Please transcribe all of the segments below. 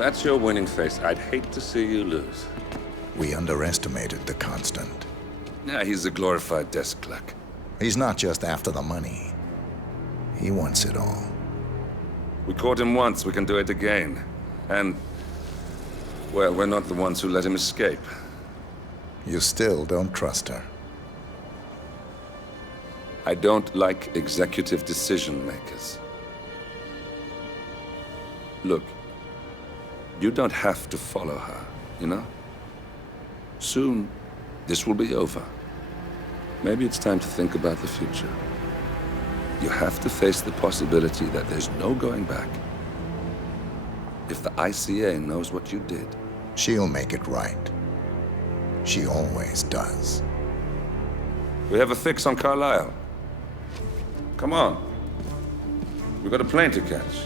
that's your winning face, I'd hate to see you lose. We underestimated the Constant. Yeah, he's a glorified desk clerk. He's not just after the money. He wants it all. We caught him once, we can do it again. And, well, we're not the ones who let him escape. You still don't trust her. I don't like executive decision makers. Look, you don't have to follow her, you know? Soon, this will be over. Maybe it's time to think about the future. You have to face the possibility that there's no going back. If the ICA knows what you did... She'll make it right. She always does. We have a fix on Carlisle. Come on. We've got a plane to catch.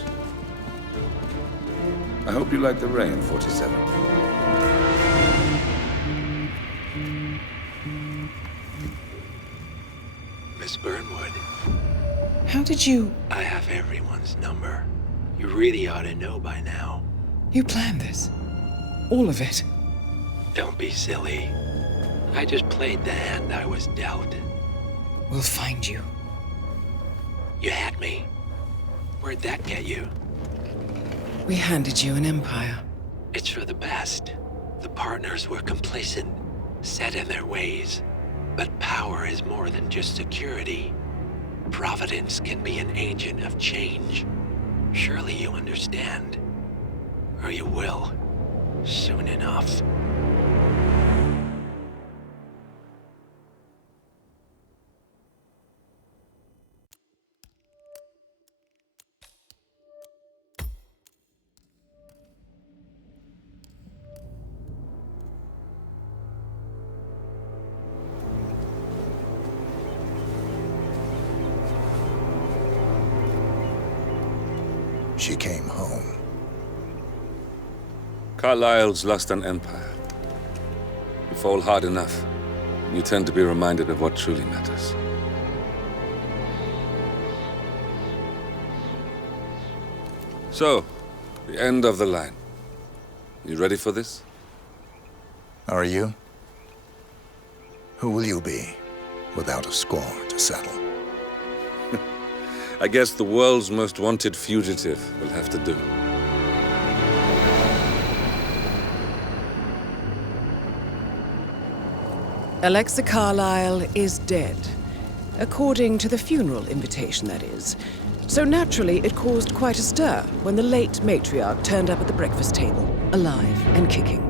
I hope you like the rain, 47. Miss Burnwood. How did you... I have everyone's number. You really ought to know by now. You planned this? All of it? Don't be silly. I just played the hand I was dealt. We'll find you. You had me. Where'd that get you? We handed you an empire. It's for the best. The partners were complacent, set in their ways. But power is more than just security. Providence can be an agent of change. Surely you understand. Or you will. Soon enough. She came home. Carlisle's lost an empire. You fall hard enough, you tend to be reminded of what truly matters. So, the end of the line. You ready for this? Are you? Who will you be, without a score to settle? I guess the world's most wanted fugitive will have to do. Alexa Carlisle is dead. According to the funeral invitation, that is. So naturally, it caused quite a stir when the late matriarch turned up at the breakfast table, alive and kicking.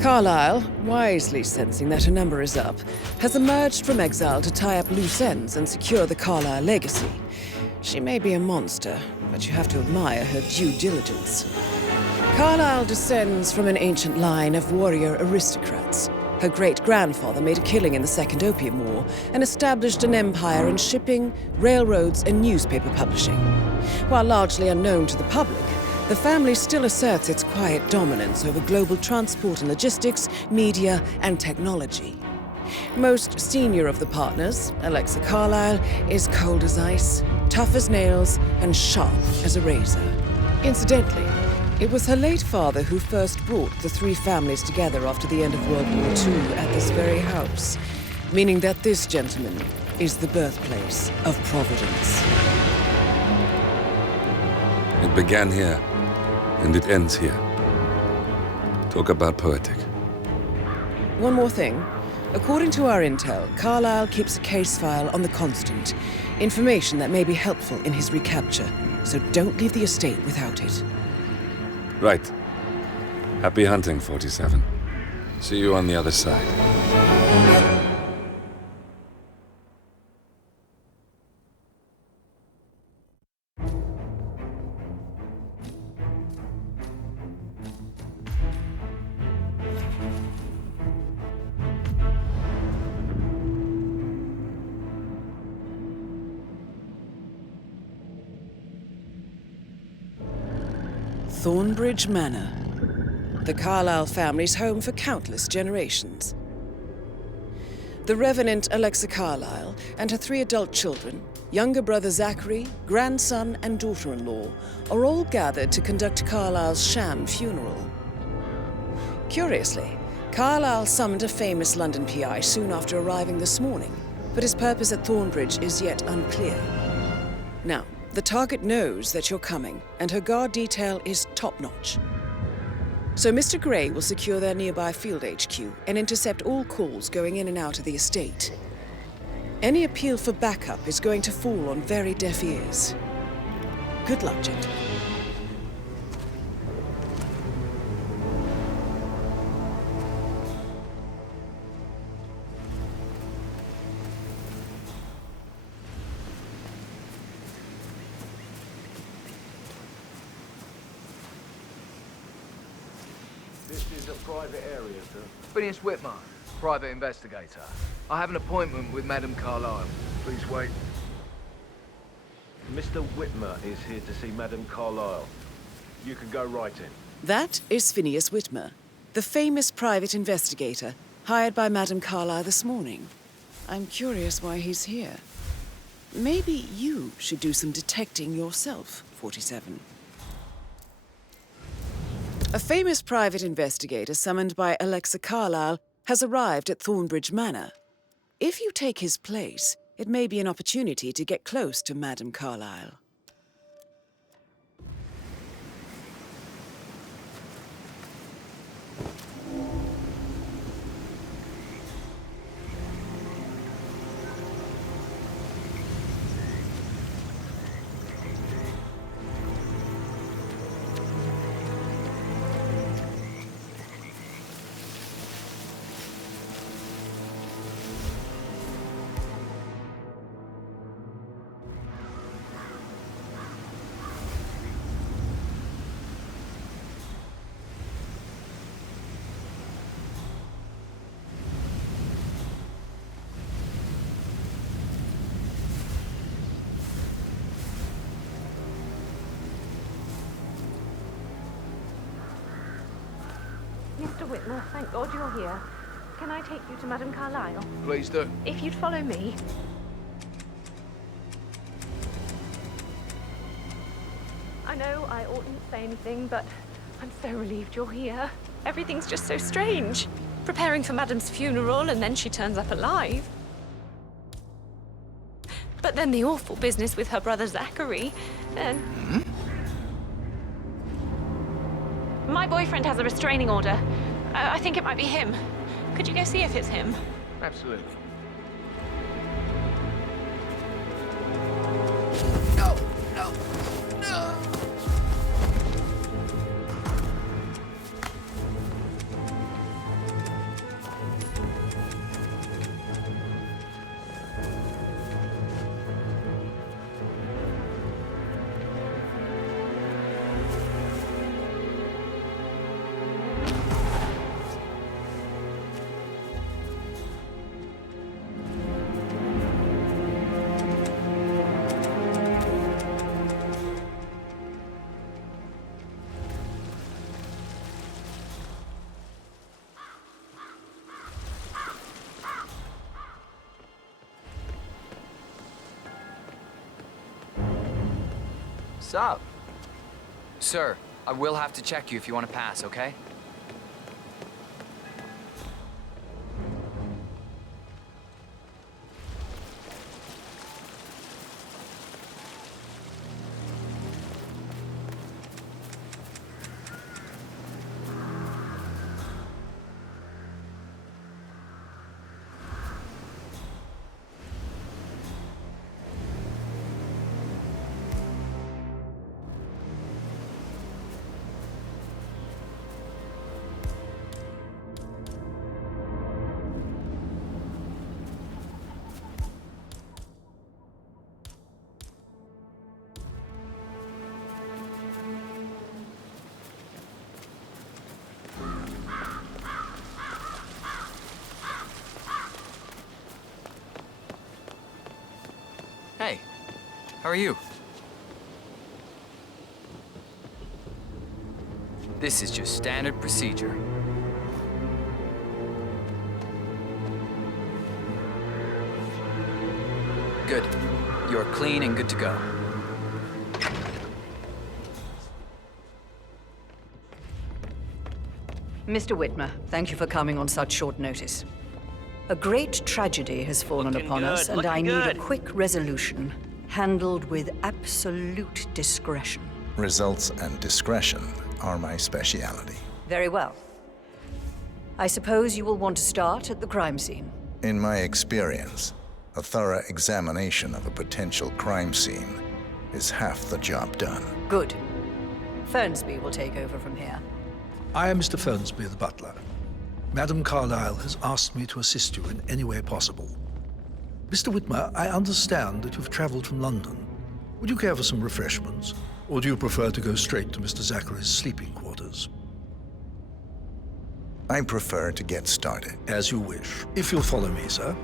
Carlisle, wisely sensing that her number is up, has emerged from exile to tie up loose ends and secure the Carlisle legacy. She may be a monster, but you have to admire her due diligence. Carlisle descends from an ancient line of warrior aristocrats. Her great-grandfather made a killing in the Second Opium War and established an empire in shipping, railroads, and newspaper publishing. While largely unknown to the public, the family still asserts its quiet dominance over global transport and logistics, media, and technology. Most senior of the partners, Alexa Carlisle, is cold as ice, tough as nails, and sharp as a razor. Incidentally, it was her late father who first brought the three families together after the end of World War II at this very house, meaning that this gentleman is the birthplace of Providence. It began here, and it ends here. Talk about poetic. One more thing. According to our intel, Carlisle keeps a case file on the Constant. Information that may be helpful in his recapture, so don't leave the estate without it. Right. Happy hunting, 47. See you on the other side. Thornbridge Manor. The Carlisle family's home for countless generations. The Revenant Alexa Carlisle and her 3 adult children, younger brother Zachary, grandson, and daughter-in-law, are all gathered to conduct Carlisle's sham funeral. Curiously, Carlisle summoned a famous London PI soon after arriving this morning, but his purpose at Thornbridge is yet unclear. Now, the target knows that you're coming, and her guard detail is top-notch. So Mr. Gray will secure their nearby field HQ and intercept all calls going in and out of the estate. Any appeal for backup is going to fall on very deaf ears. Good luck, gentlemen. This is a private area, sir. Phineas Whitmer, private investigator. I have an appointment with Madame Carlisle. Please wait. Mr. Whitmer is here to see Madame Carlisle. You can go right in. That is Phineas Whitmer, the famous private investigator hired by Madame Carlisle this morning. I'm curious why he's here. Maybe you should do some detecting yourself, 47. A famous private investigator summoned by Alexa Carlisle has arrived at Thornbridge Manor. If you take his place, it may be an opportunity to get close to Madame Carlisle. Mr. Whitmer, thank God you're here. Can I take you to Madame Carlisle? Please do. If you'd follow me. I know I oughtn't say anything, but I'm so relieved you're here. Everything's just so strange. Preparing for Madame's funeral, and then she turns up alive. But then the awful business with her brother Zachary, and... My boyfriend has a restraining order. I think it might be him. Could you go see if it's him? Absolutely. Sup? Sir, I will have to check you if you want to pass, okay? Hey, how are you? This is just standard procedure. Good. You're clean and good to go. Mr. Whitmer, thank you for coming on such short notice. A great tragedy has fallen upon us, and I need a quick resolution, handled with absolute discretion. Results and discretion are my speciality. Very well. I suppose you will want to start at the crime scene. In my experience, a thorough examination of a potential crime scene is half the job done. Good. Fernsby will take over from here. I am Mr. Fernsby, the butler. Madam Carlisle has asked me to assist you in any way possible. Mr. Whitmer, I understand that you've traveled from London. Would you care for some refreshments, or do you prefer to go straight to Mr. Zachary's sleeping quarters? I prefer to get started. As you wish. If you'll follow me, sir.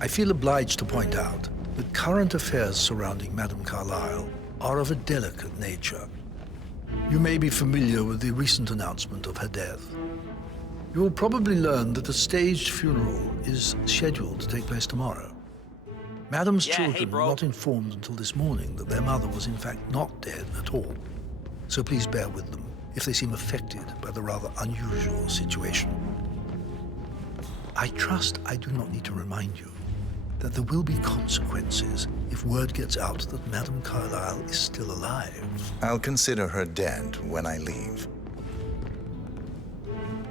I feel obliged to point out that current affairs surrounding Madame Carlisle are of a delicate nature. You may be familiar with the recent announcement of her death. You will probably learn that a staged funeral is scheduled to take place tomorrow. Madame's children were not informed until this morning that their mother was in fact not dead at all. So please bear with them if they seem affected by the rather unusual situation. I trust I do not need to remind you that there will be consequences if word gets out that Madame Carlisle is still alive. I'll consider her dead when I leave.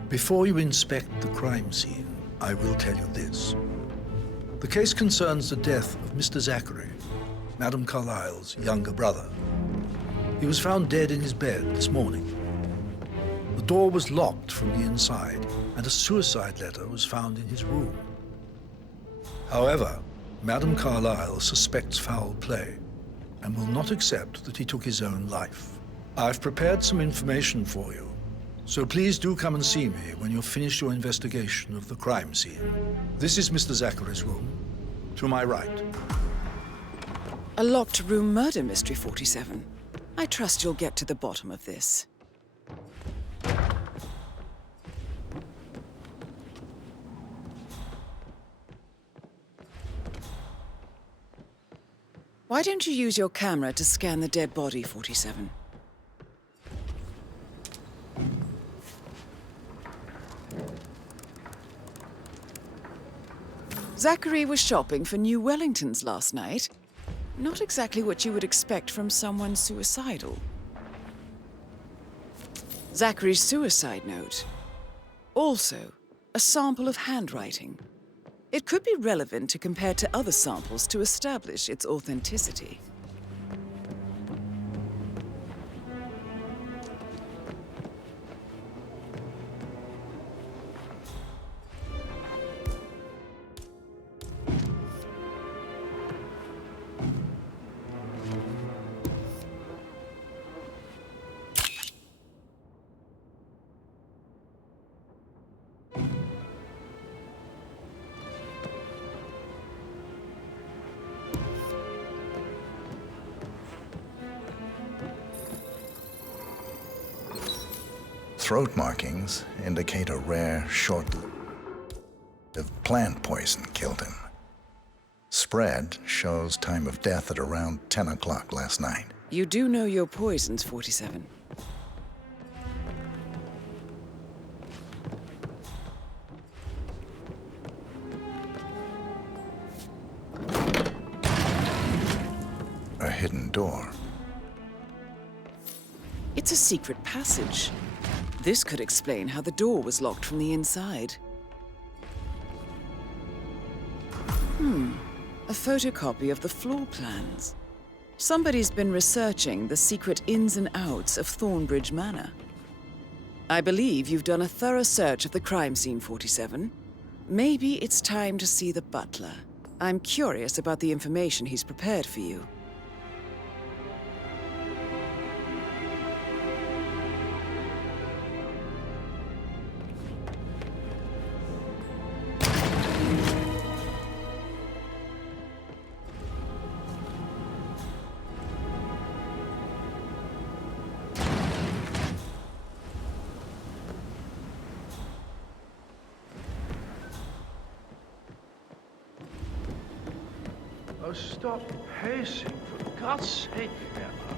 Before you inspect the crime scene, I will tell you this. The case concerns the death of Mr. Zachary, Madame Carlisle's younger brother. He was found dead in his bed this morning. The door was locked from the inside, and a suicide letter was found in his room. However, Madame Carlisle suspects foul play and will not accept that he took his own life. I've prepared some information for you, so please do come and see me when you've finished your investigation of the crime scene. This is Mr. Zachary's room, to my right. A locked room murder mystery, 47. I trust you'll get to the bottom of this. Why don't you use your camera to scan the dead body, 47? Zachary was shopping for new Wellingtons last night. Not exactly what you would expect from someone suicidal. Zachary's suicide note. Also, a sample of handwriting. It could be relevant to compare to other samples to establish its authenticity. Throat markings indicate a rare, short-lived plant poison killed him. Spread shows time of death at around 10 o'clock last night. You do know your poisons, 47. A hidden door. It's a secret passage. This could explain how the door was locked from the inside. A photocopy of the floor plans. Somebody's been researching the secret ins and outs of Thornbridge Manor. I believe you've done a thorough search of the crime scene, 47. Maybe it's time to see the butler. I'm curious about the information he's prepared for you. Oh, stop pacing, for God's sake, Emma.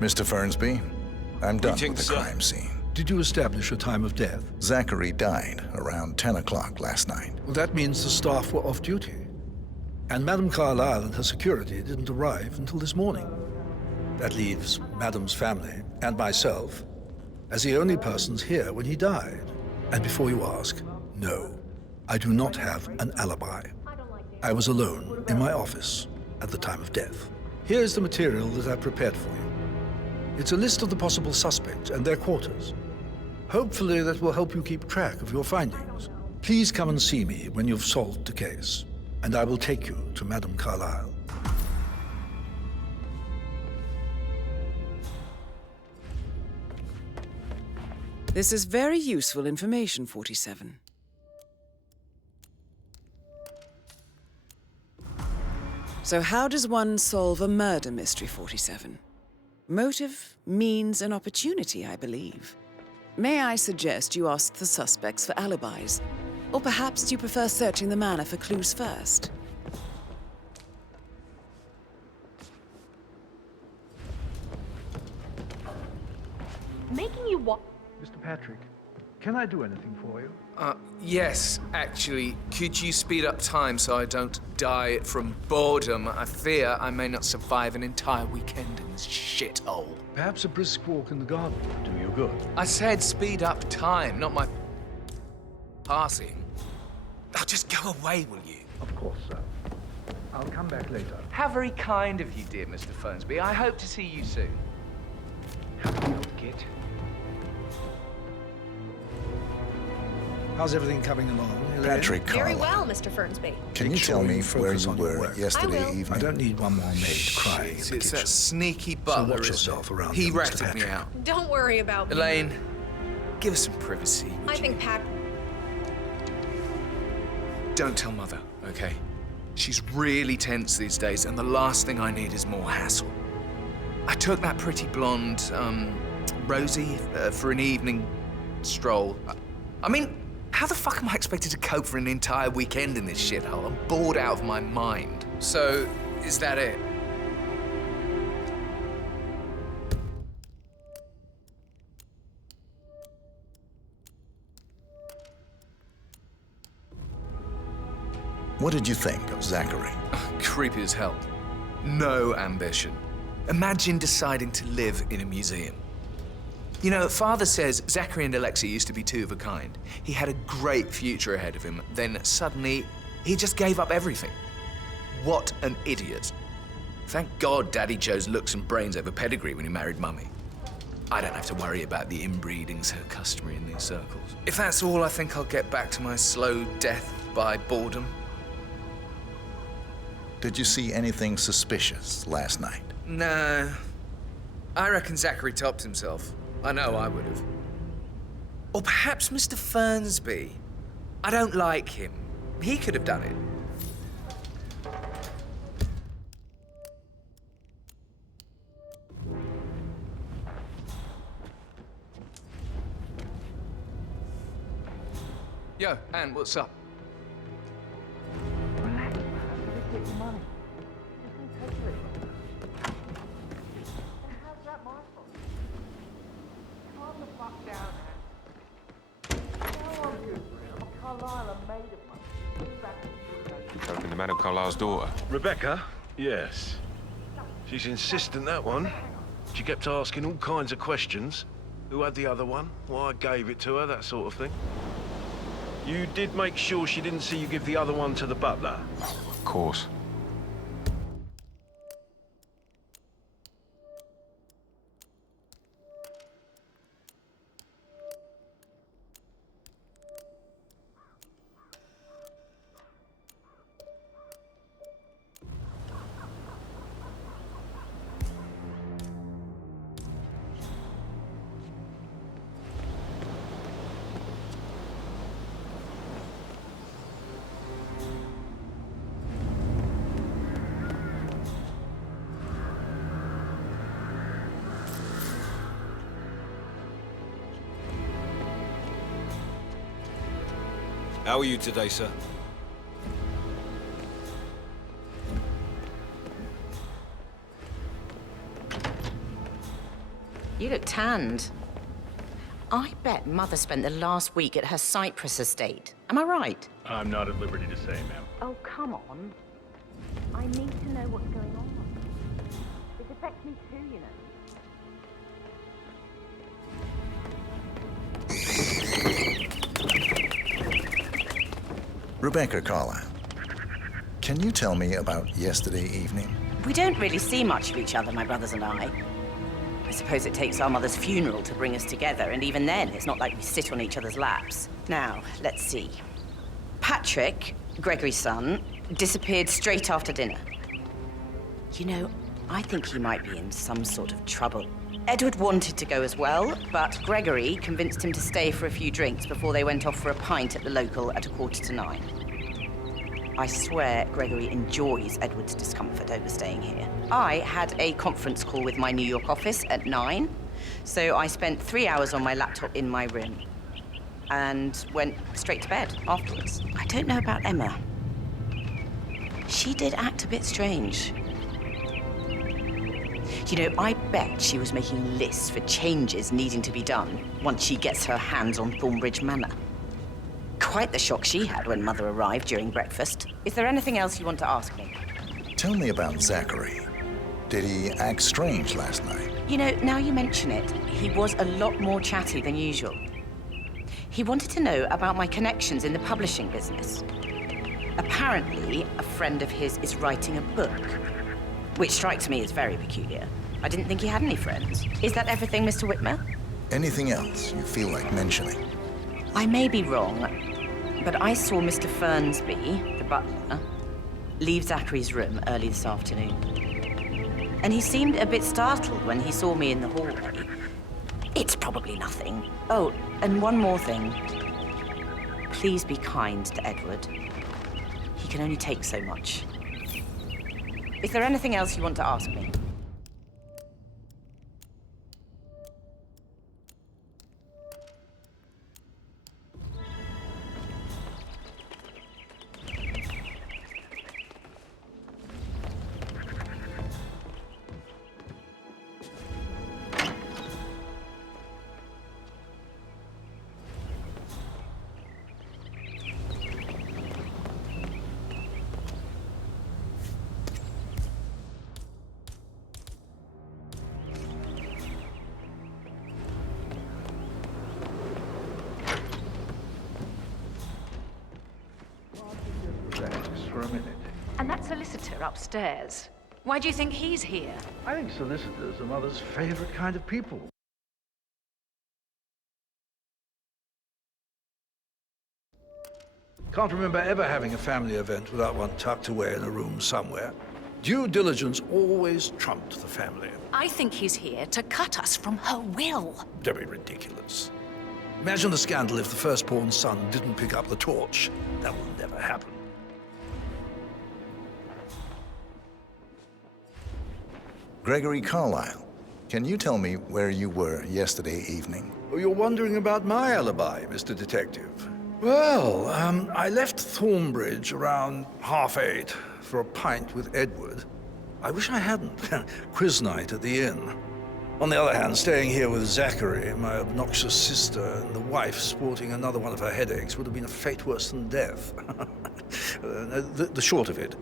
Mr. Fernsby, I'm done with the crime scene. Did you establish a time of death? Zachary died around 10 o'clock last night. Well, that means the staff were off duty. And Madame Carlisle and her security didn't arrive until this morning. That leaves Madame's family and myself as the only persons here when he died. And before you ask, no, I do not have an alibi. I was alone in my office at the time of death. Here's the material that I prepared for you. It's a list of the possible suspects and their quarters. Hopefully that will help you keep track of your findings. Please come and see me when you've solved the case, and I will take you to Madame Carlisle. This is very useful information, 47. So how does one solve a murder mystery, 47? Motive, means, and opportunity, I believe. May I suggest you ask the suspects for alibis? Or perhaps do you prefer searching the manor for clues first? Making you what? Mr. Patrick, can I do anything for you? Yes, actually. Could you speed up time so I don't die from boredom? I fear I may not survive an entire weekend in this shithole. Perhaps a brisk walk in the garden would do you good. I said speed up time, not my passing. Oh, just go away, will you? Of course, sir. I'll come back later. How very kind of you, dear Mr. Fernsby. I hope to see you soon. Have a good kid. How's everything coming along, Elaine? Patrick Very Carlisle. well, Mr. Fernsby. Can you Make tell sure me you where focus you on your were work. yesterday I will. evening? I don't need one more maid crying in the It's kitchen. that sneaky So butler, watch isn't yourself it? around He here, Mr. ratted me Patrick. out. Don't worry about me. Elaine, give us some privacy, would I you? think Pat... Don't tell Mother, okay? She's really tense these days, and the last thing I need is more hassle. I took that pretty blonde, Rosie, for an evening stroll. I mean, how the fuck am I expected to cope for an entire weekend in this shithole? I'm bored out of my mind. So, is that it? What did you think of Zachary? Creepy as hell. No ambition. Imagine deciding to live in a museum. You know, Father says Zachary and Alexa used to be two of a kind. He had a great future ahead of him, then suddenly, he just gave up everything. What an idiot. Thank God Daddy chose looks and brains over pedigree when he married Mummy. I don't have to worry about the inbreeding so customary in these circles. If that's all, I think I'll get back to my slow death by boredom. Did you see anything suspicious last night? No. I reckon Zachary topped himself. I know I would have. Or perhaps Mr. Fernsby. I don't like him. He could have done it. Yo, Anne, what's up? Relax, man. Just get your money. Just take it. And how's that my fault? Calm the fuck down, Anne. No, I'm good, man. I'm Carlisle, a maid of mine. Get back to the Talking to Madame Carlisle's daughter. Rebecca? Yes. She's insistent, that one. She kept asking all kinds of questions. Who had the other one? Why I gave it to her, that sort of thing. You did make sure she didn't see you give the other one to the butler? Of course. How are you today, sir? You look tanned. I bet Mother spent the last week at her Cyprus estate. Am I right? I'm not at liberty to say, ma'am. Oh, come on. I need to know what's going on. It affects me too, you know. Rebecca Carlisle, can you tell me about yesterday evening? We don't really see much of each other, my brothers and I. I suppose it takes our mother's funeral to bring us together, and even then, it's not like we sit on each other's laps. Now, let's see. Patrick, Gregory's son, disappeared straight after dinner. You know, I think he might be in some sort of trouble. Edward wanted to go as well, but Gregory convinced him to stay for a few drinks before they went off for a pint at the local at 9:15. I swear Gregory enjoys Edward's discomfort over staying here. I had a conference call with my New York office at 9, so I spent 3 hours on my laptop in my room and went straight to bed afterwards. I don't know about Emma. She did act a bit strange. You know, I bet she was making lists for changes needing to be done once she gets her hands on Thornbridge Manor. Quite the shock she had when Mother arrived during breakfast. Is there anything else you want to ask me? Tell me about Zachary. Did he act strange last night? You know, now you mention it, he was a lot more chatty than usual. He wanted to know about my connections in the publishing business. Apparently, a friend of his is writing a book, which strikes me as very peculiar. I didn't think he had any friends. Is that everything, Mr. Whitmer? Anything else you feel like mentioning? I may be wrong, but I saw Mr. Fernsby, the butler, leave Zachary's room early this afternoon. And he seemed a bit startled when he saw me in the hallway. It's probably nothing. Oh, and one more thing. Please be kind to Edward. He can only take so much. Is there anything else you want to ask me? For a minute. And that solicitor upstairs. Why do you think he's here? I think solicitors are Mother's favorite kind of people. Can't remember ever having a family event without one tucked away in a room somewhere. Due diligence always trumped the family. I think he's here to cut us from her will. Very ridiculous. Imagine the scandal if the firstborn son didn't pick up the torch. That will never happen. Gregory Carlisle, can you tell me where you were yesterday evening? Oh, you're wondering about my alibi, Mr. Detective. Well, I left Thornbridge around 8:30 for a pint with Edward. I wish I hadn't. Quiz night at the inn. On the other hand, staying here with Zachary, my obnoxious sister, and the wife sporting another one of her headaches would have been a fate worse than death. The short of it,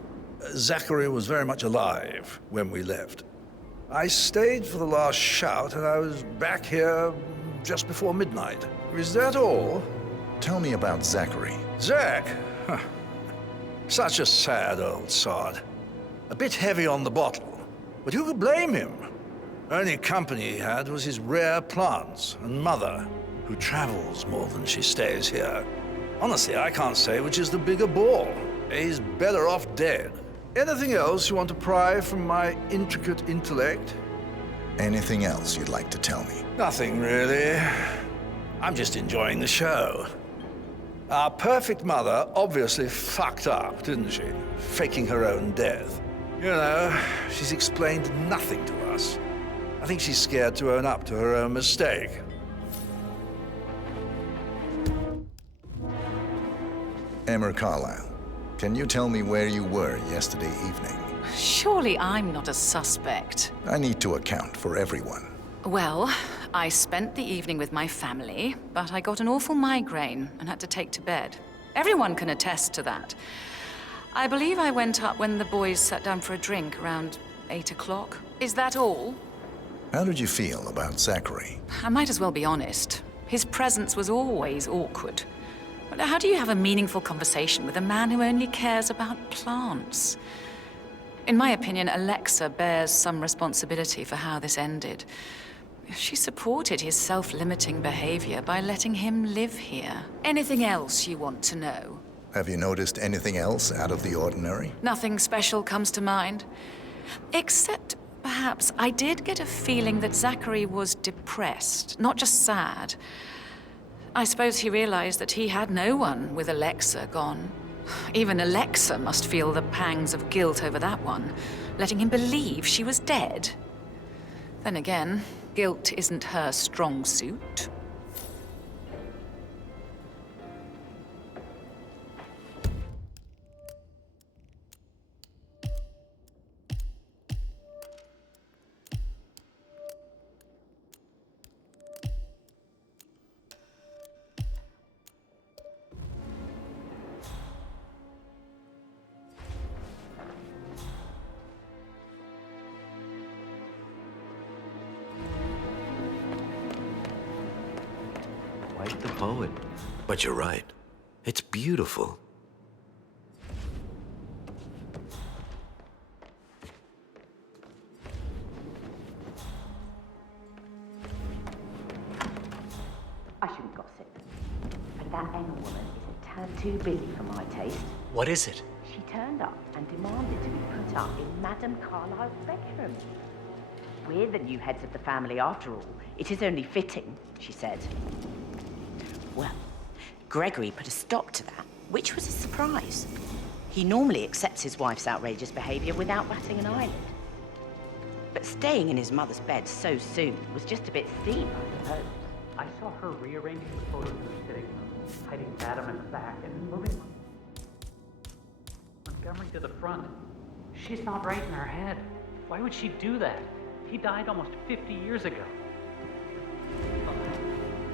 Zachary was very much alive when we left. I stayed for the last shout, and I was back here just before midnight. Is that all? Tell me about Zachary. Zach? Huh. Such a sad old sod. A bit heavy on the bottle, but who could blame him? Only company he had was his rare plants and Mother, who travels more than she stays here. Honestly, I can't say which is the bigger bore. He's better off dead. Anything else you want to pry from my intricate intellect? Anything else you'd like to tell me? Nothing, really. I'm just enjoying the show. Our perfect mother obviously fucked up, didn't she? Faking her own death. You know, she's explained nothing to us. I think she's scared to own up to her own mistake. Emma Carlisle, can you tell me where you were yesterday evening? Surely I'm not a suspect. I need to account for everyone. Well, I spent the evening with my family, but I got an awful migraine and had to take to bed. Everyone can attest to that. I believe I went up when the boys sat down for a drink around 8 o'clock. Is that all? How did you feel about Zachary? I might as well be honest. His presence was always awkward. But how do you have a meaningful conversation with a man who only cares about plants? In my opinion, Alexa bears some responsibility for how this ended. She supported his self-limiting behavior by letting him live here. Anything else you want to know? Have you noticed anything else out of the ordinary? Nothing special comes to mind. Except, perhaps, I did get a feeling that Zachary was depressed, not just sad. I suppose he realized that he had no one with Alexa gone. Even Alexa must feel the pangs of guilt over that one, letting him believe she was dead. Then again, guilt isn't her strong suit. Quite the poet. But you're right. It's beautiful. I shouldn't gossip. But that Emma woman is a tad too busy for my taste. What is it? She turned up and demanded to be put up in Madame Carlisle's bedroom. We're the new heads of the family after all. It is only fitting, she said. Well, Gregory put a stop to that, which was a surprise. He normally accepts his wife's outrageous behavior without batting an eyelid. But staying in his mother's bed so soon was just a bit steep, I suppose. I saw her rearranging the photos in the sitting room, hiding Adam in the back and moving Montgomery to the front. She's not right in her head. Why would she do that? He died almost 50 years ago. Oh,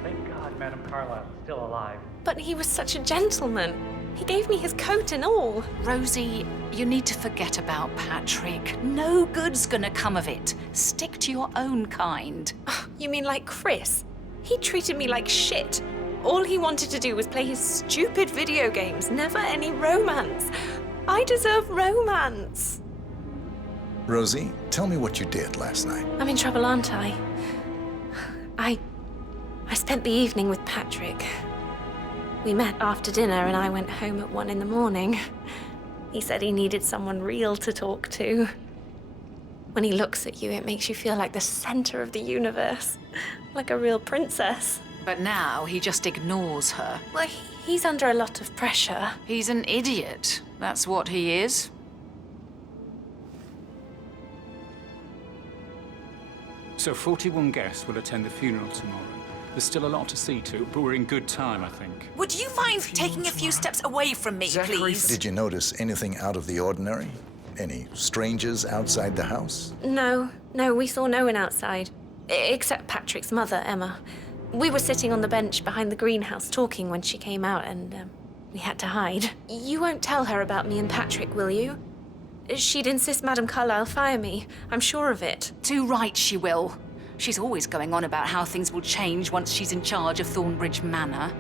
thank God Madame Carlisle is still alive. But he was such a gentleman. He gave me his coat and all. Rosie, you need to forget about Patrick. No good's gonna come of it. Stick to your own kind. You mean like Chris? He treated me like shit. All he wanted to do was play his stupid video games, never any romance. I deserve romance. Rosie, tell me what you did last night. I'm in trouble, aren't I? I spent the evening with Patrick. We met after dinner and I went home at 1 in the morning. He said he needed someone real to talk to. When he looks at you, it makes you feel like the center of the universe. Like a real princess. But now he just ignores her. Well, he's under a lot of pressure. He's an idiot. That's what he is. So 41 guests will attend the funeral tomorrow. There's still a lot to see to, but we're in good time, I think. Would you mind taking a few steps away from me, please? Did you notice anything out of the ordinary? Any strangers outside the house? No, we saw no one outside. Except Patrick's mother, Emma. We were sitting on the bench behind the greenhouse talking when she came out and we had to hide. You won't tell her about me and Patrick, will you? She'd insist Madame Carlisle fire me. I'm sure of it. Too right she will. She's always going on about how things will change once she's in charge of Thornbridge Manor.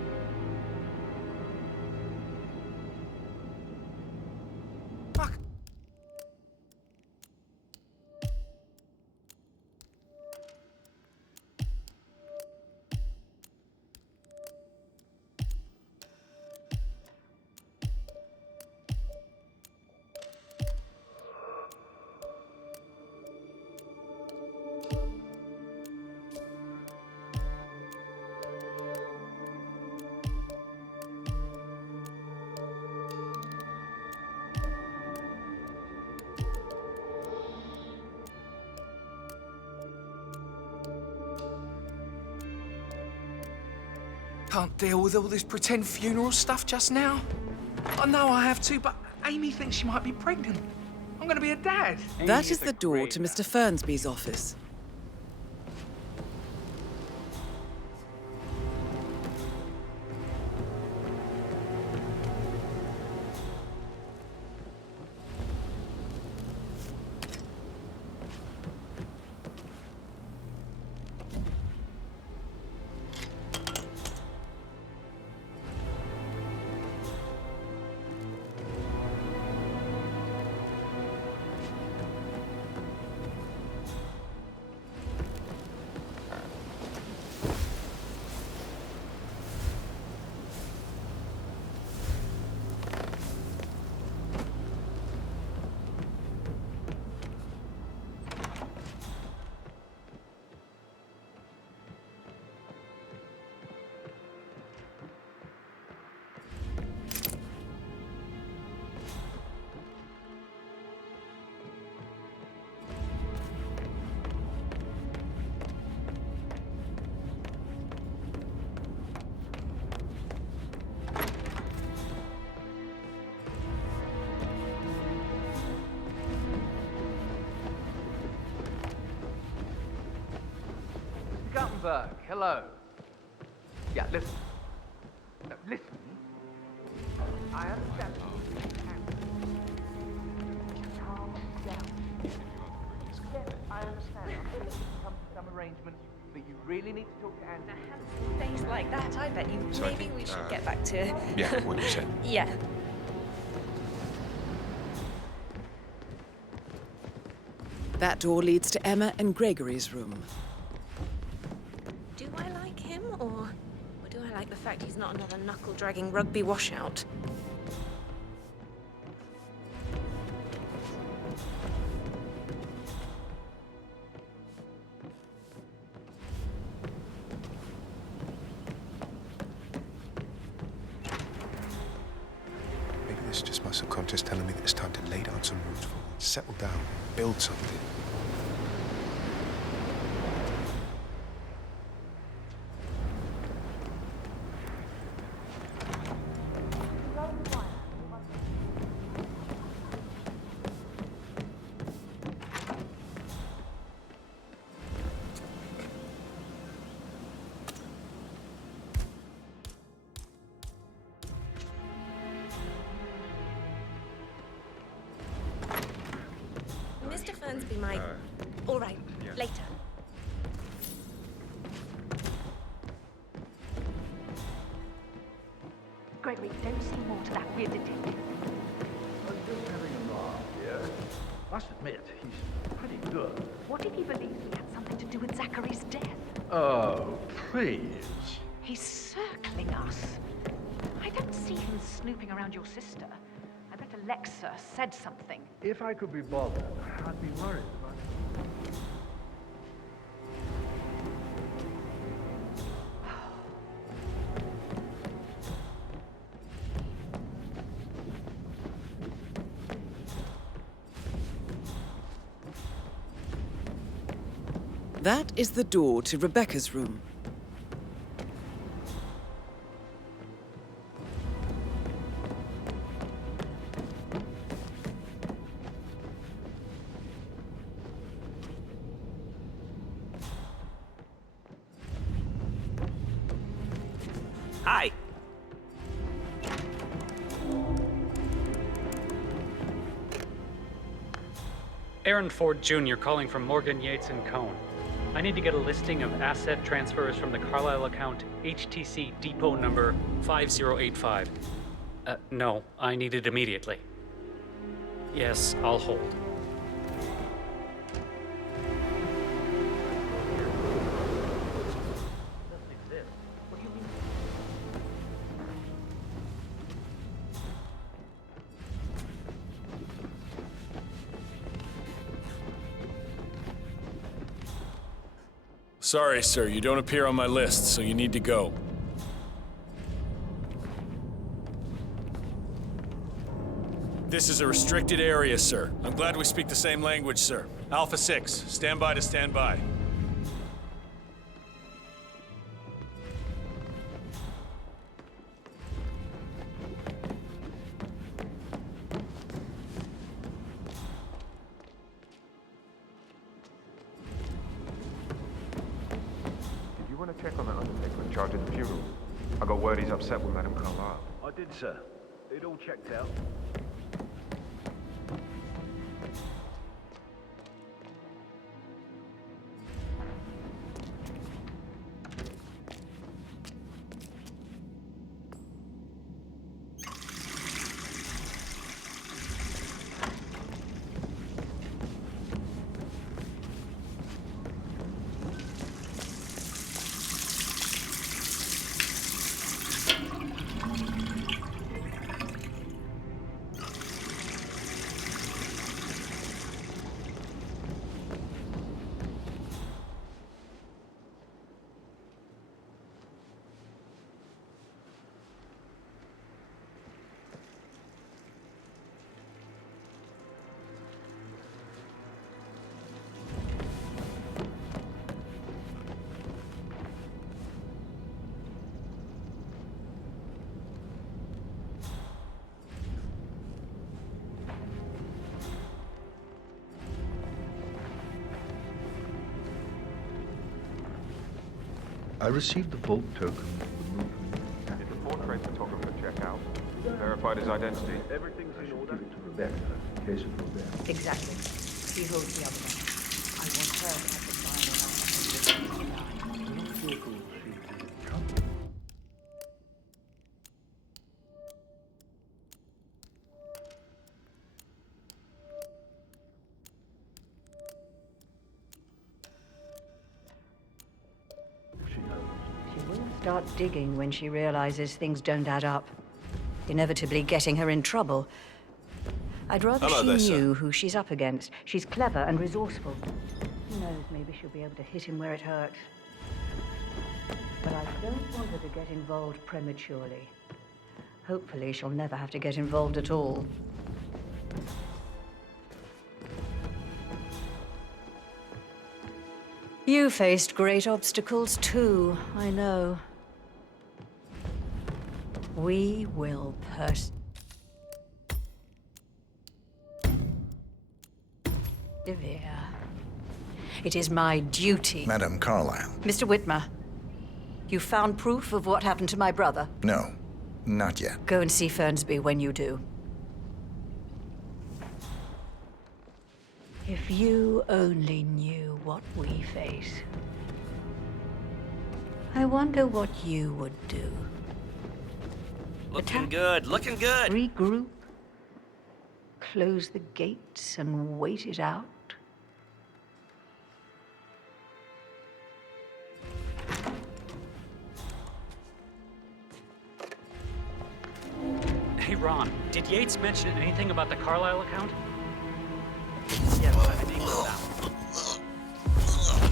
Can't deal with all this pretend funeral stuff just now. I know I have to, but Amy thinks she might be pregnant. I'm gonna be a dad. That is the door to Mr. Fernsby's office. Guttenberg, hello. Yeah, listen. No, listen. I understand. Calm down. Yes, I understand. I'm sure you can come to some arrangement, but you really need to talk to Andy. A handsome face like that, I bet you. So I Maybe think, we should get back to... Yeah, what you said. Yeah. That door leads to Emma and Gregory's room. Do I like him, or do I like the fact he's not another knuckle-dragging rugby washout? Maybe this is just my subconscious telling me that it's time to lay down some roots for it, settle down, build something. Mr. Fernsby might... All right, later. Gregory, don't say more to that weird detective. I'm just having a laugh, yeah? Must admit, he's pretty good. What if he believes he had something to do with Zachary's death? Oh, please. He's circling us. I don't see him snooping around your sister. I bet Alexa said something. If I could be bothered, I'd be worried about it. That is the door to Rebecca's room. Hi. Aaron Ford Jr. calling from Morgan, Yates & Cohn. I need to get a listing of asset transfers from the Carlisle account HTC depot number 5085. No, I need it immediately. Yes, I'll hold. Sorry, sir, you don't appear on my list, so you need to go. This is a restricted area, sir. I'm glad we speak the same language, sir. Alpha 6, stand by to stand by. charge of the funeral. I got word he's upset with Madame Carlisle. I did, sir. It all checked out. I received the vault token. Did the portrait photographer check out? Verified his identity? Everything's in order. Give it to Rebecca in case it goes down. Exactly. She holds the other one. I want her to have the final answer. She will start digging when she realizes things don't add up, inevitably getting her in trouble. I'd rather Hello she there, sir. knew who she's up against. She's clever and resourceful. Who knows, maybe she'll be able to hit him where it hurts. But I don't want her to get involved prematurely. Hopefully she'll never have to get involved at all. You faced great obstacles too, I know. We will persevere. It is my duty. Madame Carlisle. Mr. Whitmer, you found proof of what happened to my brother? No, not yet. Go and see Fernsby when you do. If you only knew what we face, I wonder what you would do. Looking good, looking good. Regroup, close the gates, and wait it out. Hey, Ron, did Yates mention anything about the Carlisle account?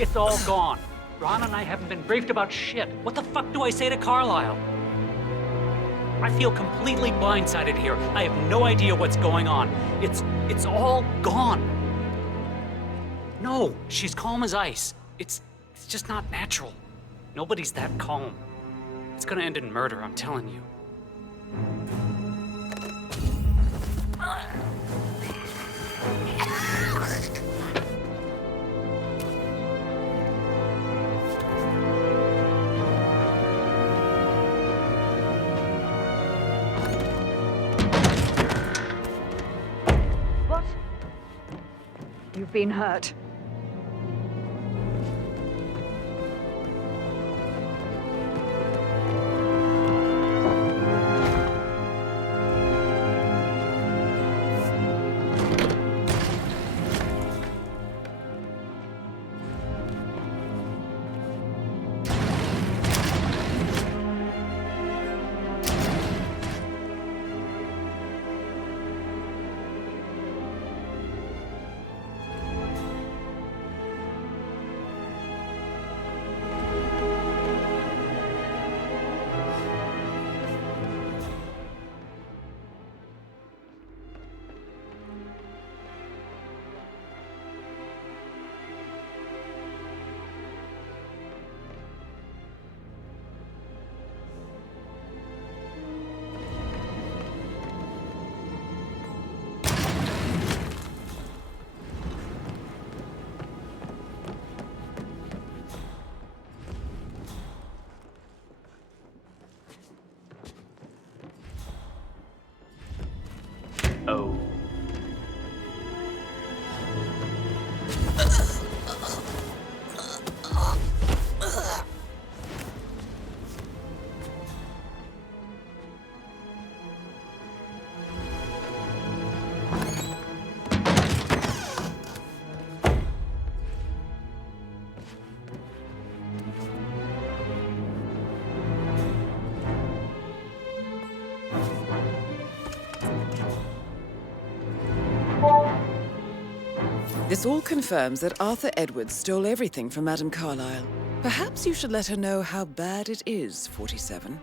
It's all gone. Ron and I haven't been briefed about shit. What the fuck do I say to Carlisle? I feel completely blindsided here. I have no idea what's going on. It's all gone. No, she's calm as ice. It's just not natural. Nobody's that calm. It's gonna end in murder, I'm telling you. What? You've been hurt. This all confirms that Arthur Edwards stole everything from Madame Carlisle. Perhaps you should let her know how bad it is, 47.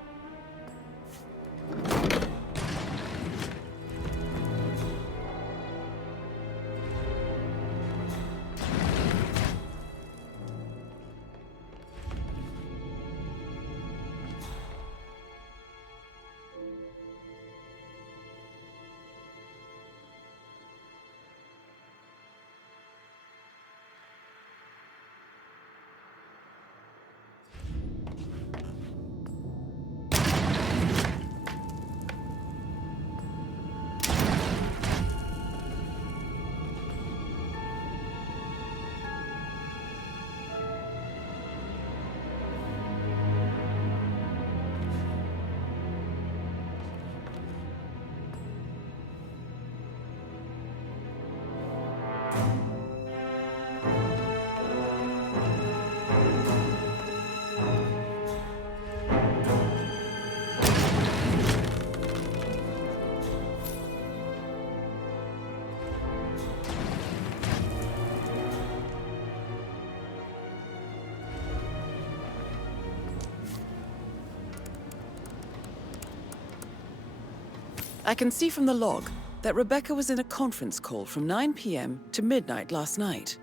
I can see from the log that Rebecca was in a conference call from 9 p.m. to midnight last night.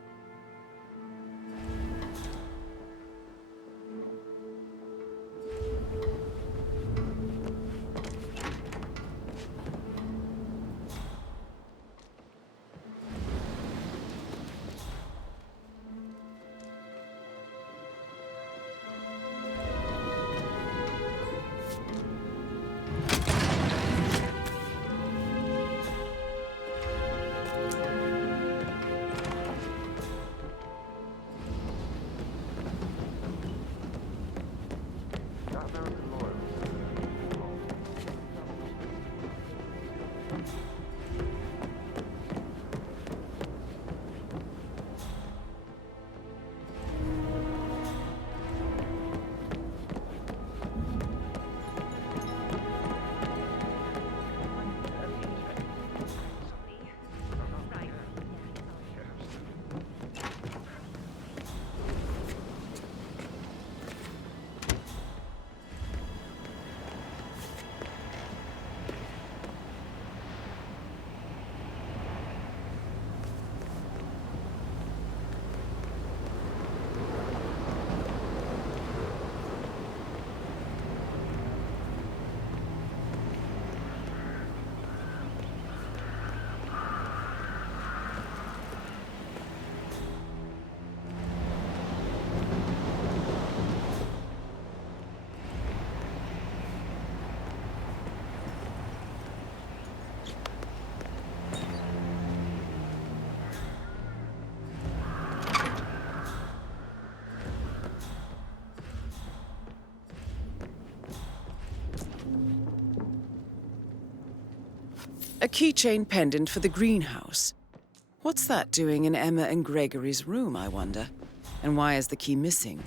A keychain pendant for the greenhouse. What's that doing in Emma and Gregory's room, I wonder? And why is the key missing?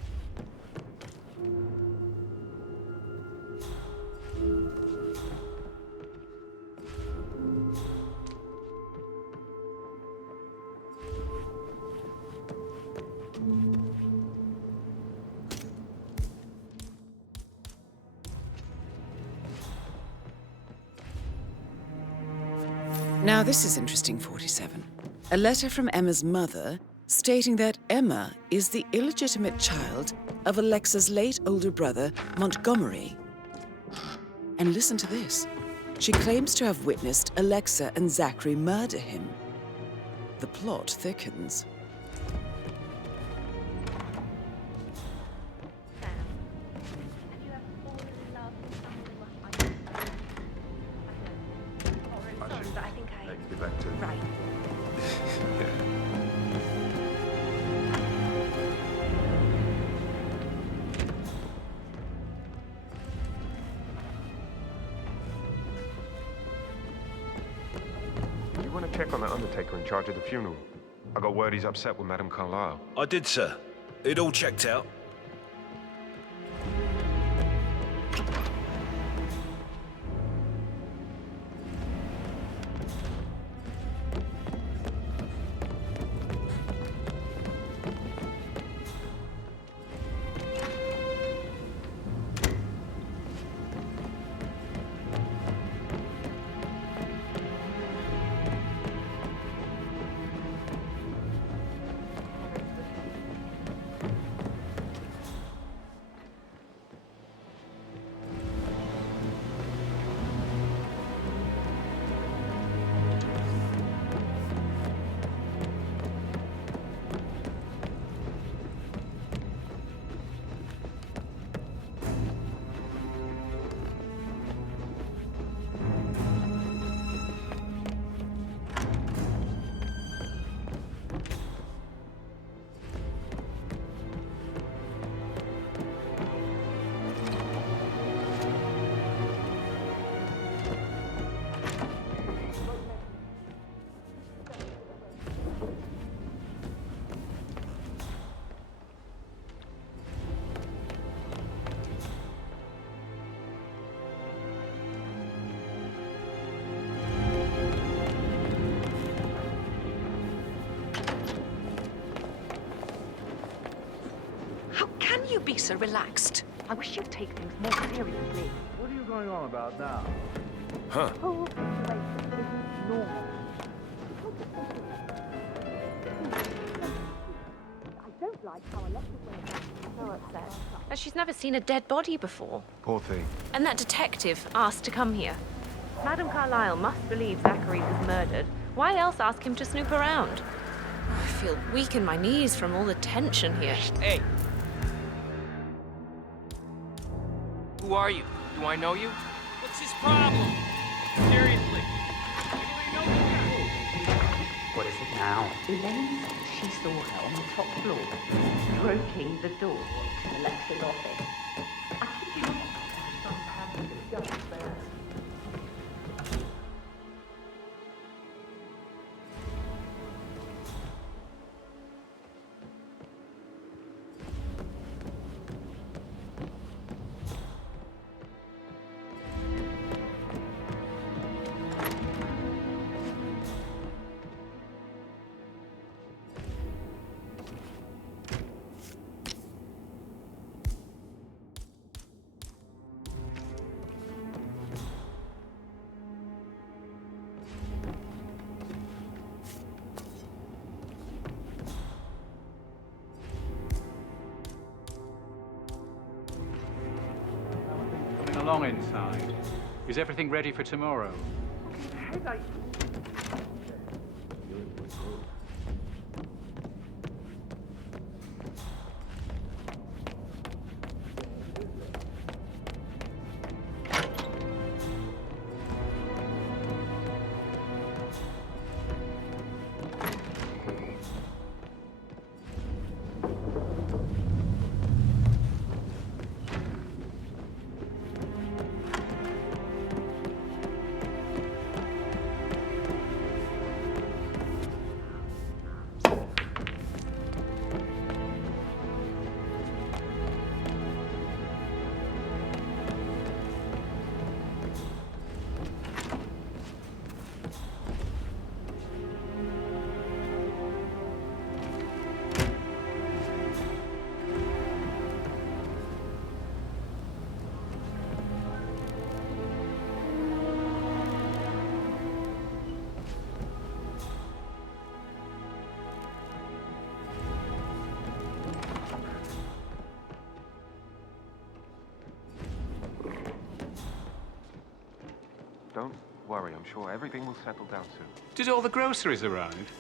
Now this is interesting, 47. A letter from Emma's mother stating that Emma is the illegitimate child of Alexa's late older brother, Montgomery. And listen to this. She claims to have witnessed Alexa and Zachary murder him. The plot thickens. Check on that undertaker in charge of the funeral. I got word he's upset with Madame Carlisle. I did, sir. It all checked out. you be so relaxed? I wish you'd take things more seriously. What are you going on about now? Huh. Whole situation isn't normal. I don't like how Alexa went so upset. As she's never seen a dead body before. Poor thing. And that detective asked to come here. Madame Carlisle must believe Zachary was murdered. Why else ask him to snoop around? I feel weak in my knees from all the tension here. Hey! Who are you? Do I know you? What's his problem? Seriously. What is it now? Elaine said she saw her on the top floor, stroking the door to Alexa's office. I kid you not. Some panic is just there. Coming along inside. Is everything ready for tomorrow? Headache. Don't worry, I'm sure everything will settle down soon. Did all the groceries arrive?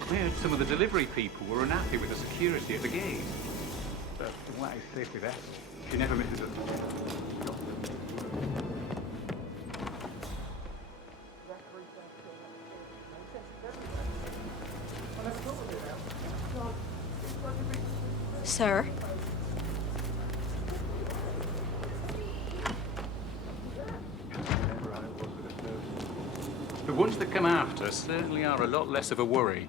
I heard some of the delivery people were unhappy with the security at the gate. But from what I say with that, she never misses a... Sir? The ones that come after certainly are a lot less of a worry.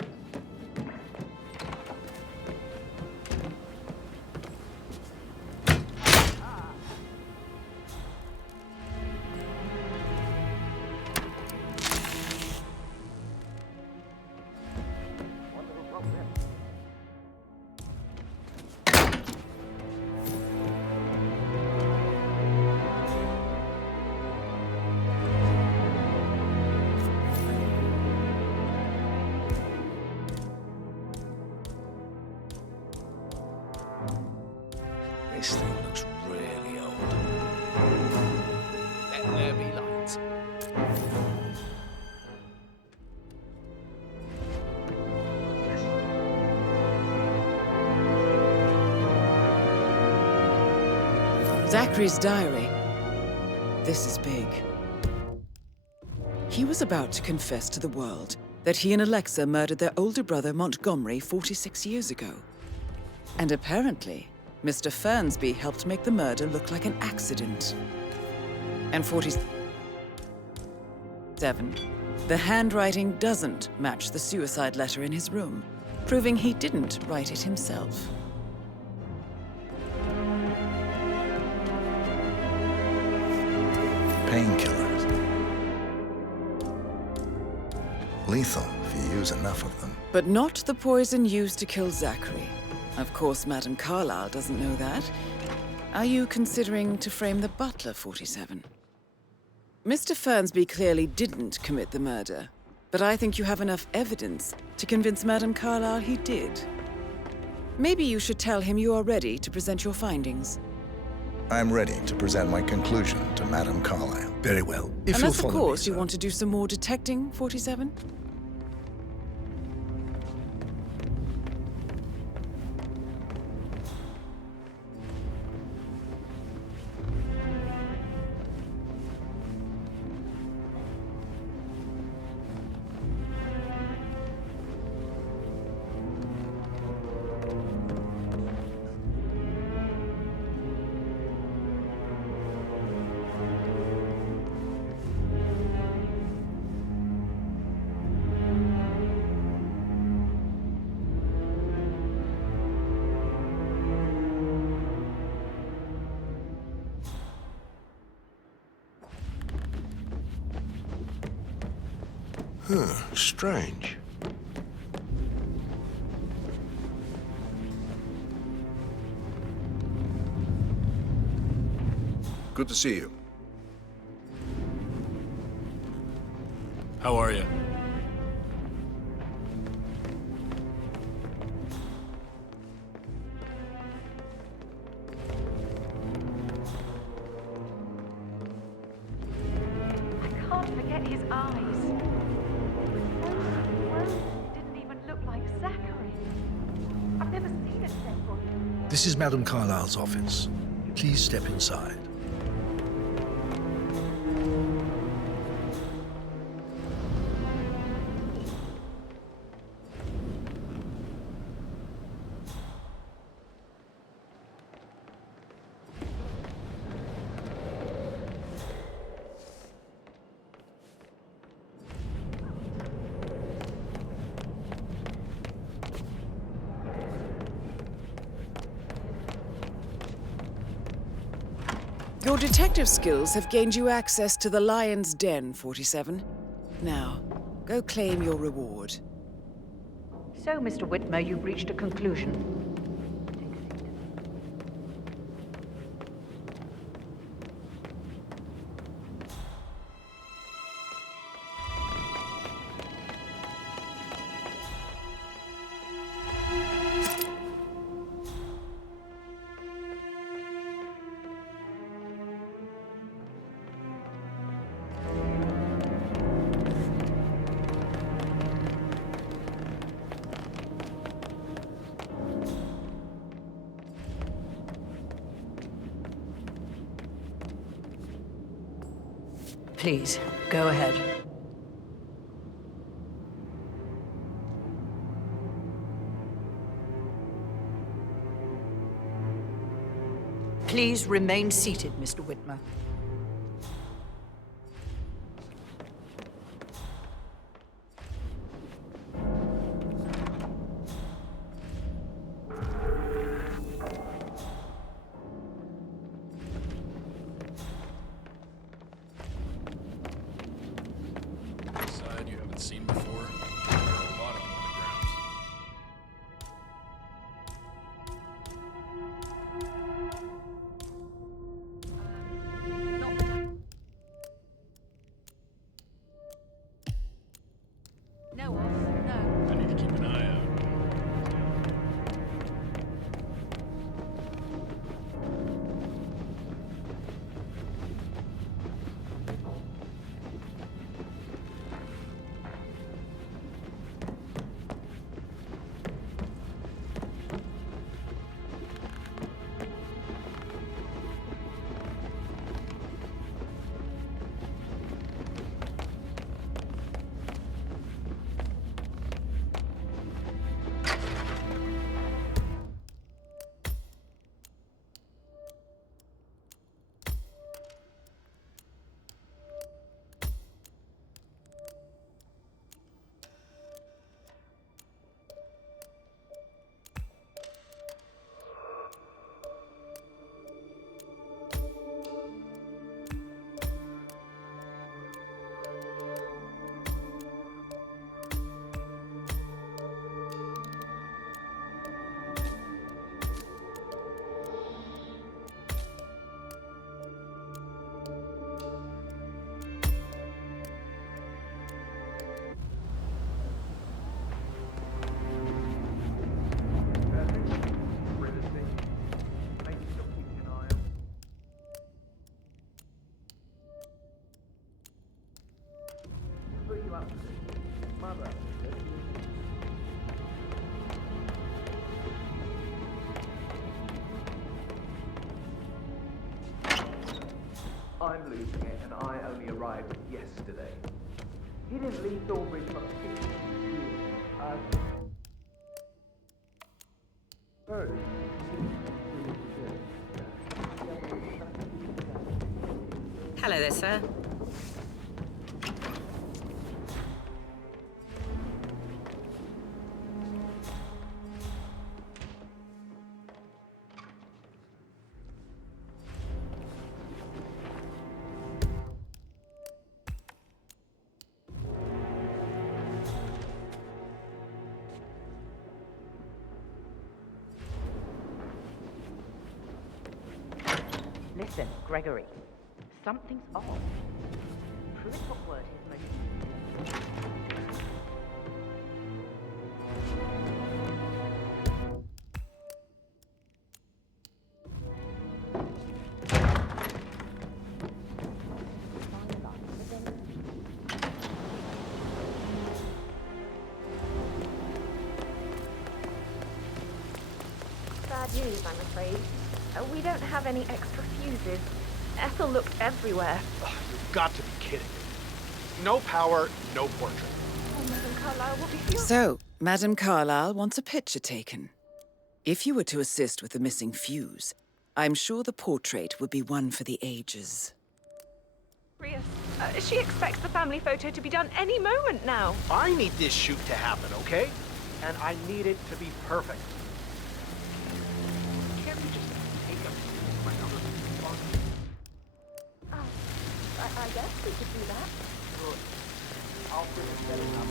This thing looks really old. Let there be light. Zachary's diary. This is big. He was about to confess to the world that he and Alexa murdered their older brother Montgomery 46 years ago. And apparently, Mr. Fernsby helped make the murder look like an accident. And 47, the handwriting doesn't match the suicide letter in his room, proving he didn't write it himself. Painkillers. Lethal if you use enough of them. But not the poison used to kill Zachary. Of course, Madame Carlisle doesn't know that. Are you considering to frame the butler, 47? Mr. Fernsby clearly didn't commit the murder, but I think you have enough evidence to convince Madame Carlisle he did. Maybe you should tell him you are ready to present your findings. I'm ready to present my conclusion to Madame Carlisle. Very well. If Unless, you'll of follow course, me, you want to do some more detecting, 47? Huh, strange. Good to see you. How are you? I can't forget his eyes. It didn't even look like Zachary. I've never seen a dead body. This is Madame Carlisle's office. Please step inside. Your detective skills have gained you access to the Lion's Den, 47. Now, go claim your reward. So, Mr. Whitmer, you've reached a conclusion. Please, go ahead. Please remain seated, Mr. Whitmer. Side you haven't seen before. There are a lot of them on the grounds. No, no. I need to keep an eye out. I'm losing it, and I only arrived yesterday. He didn't leave Thornbridge for 50 years. Hello there, sir. Listen, Gregory. Something's off. Pruitt got word his motive. Bad news, I'm afraid. We don't have any extra fuses. Ethel looked everywhere. You've got to be kidding me. No power, no portrait. Oh, Madame Carlisle will be furious. So, Madame Carlisle wants a picture taken. If you were to assist with the missing fuse, I'm sure the portrait would be one for the ages. She expects the family photo to be done any moment now. I need this shoot to happen, okay? And I need it to be perfect. Can't we just take a my number? I guess we could do that. Good. I'll finish setting up.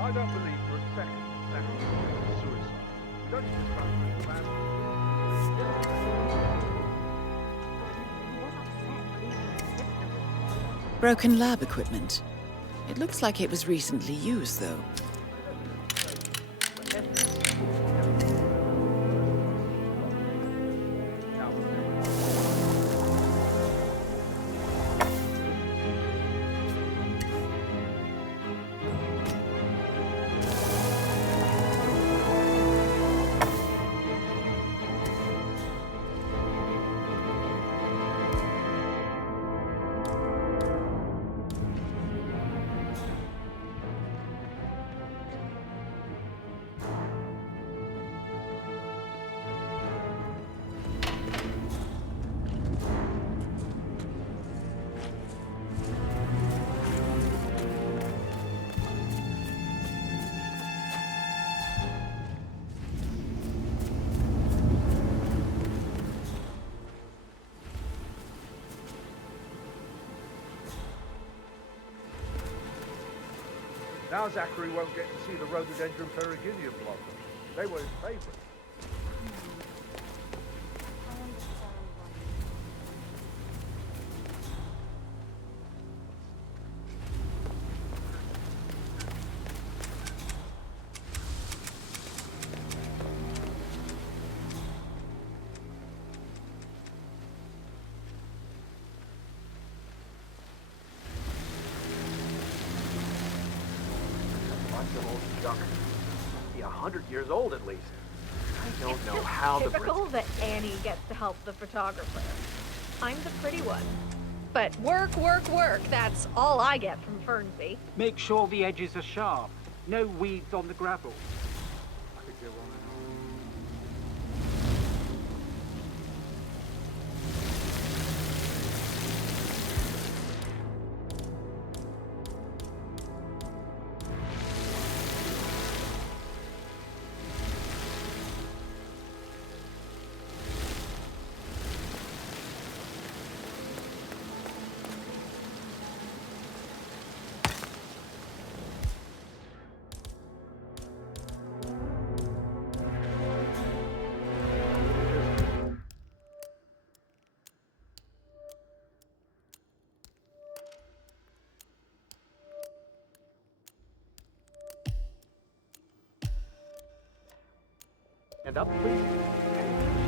I don't believe for a second that was suicide. Don't you just find Broken lab equipment. It looks like it was recently used, though. Now Zachary won't get to see the rhododendron periginium blossom. They were his favorite. Be 100 years old at least. I don't know how the Typical that Annie gets to help the photographer. I'm the pretty one. But work, work, work. That's all I get from Fernsby. Make sure the edges are sharp. No weeds on the gravel. I could go on and on. Stand up, please.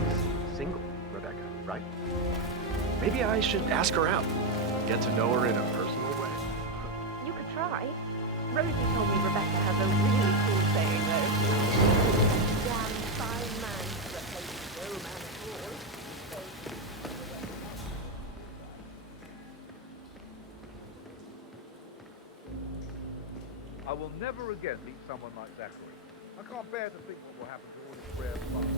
She's single, Rebecca, right? Maybe I should ask her out. Get to know her in a personal way. You could try. Rosie told me Rebecca has a really cool saying, though. Damn fine man to replace no man at all. I will never again meet someone like Zachary. I can't bear to think what will happen to all his rare plants.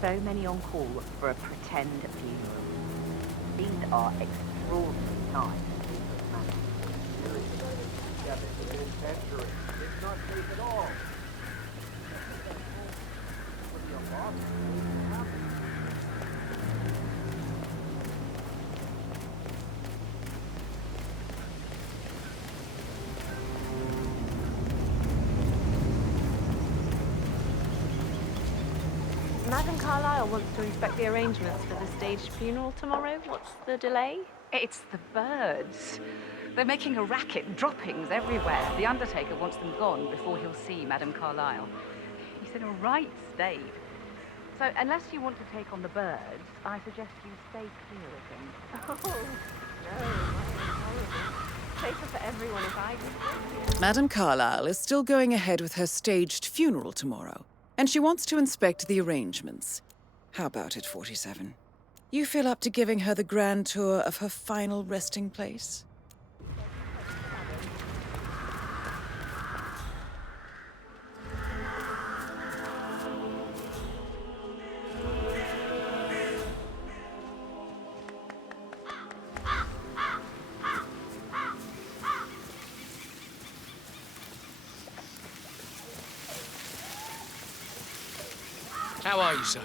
So many on call for a pretend funeral. These are extraordinary times. Yeah, this is adventurous. It's not safe at all. What are your bosses? Madam Carlisle wants to inspect the arrangements for the staged funeral tomorrow. What's the delay? It's the birds. They're making a racket, droppings everywhere. The undertaker wants them gone before he'll see Madam Carlisle. He's in a right state. So unless you want to take on the birds, I suggest you stay clear of them. Oh, no, horrible. Safer for everyone if I do. Madam Carlisle is still going ahead with her staged funeral tomorrow, and she wants to inspect the arrangements. How about it, 47? You feel up to giving her the grand tour of her final resting place? How are you, sir?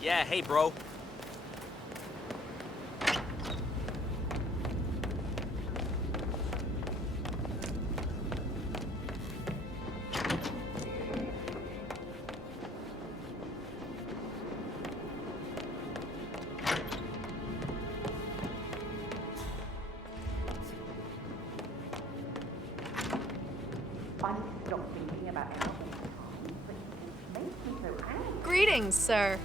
Yeah, hey, bro. Greetings, sir.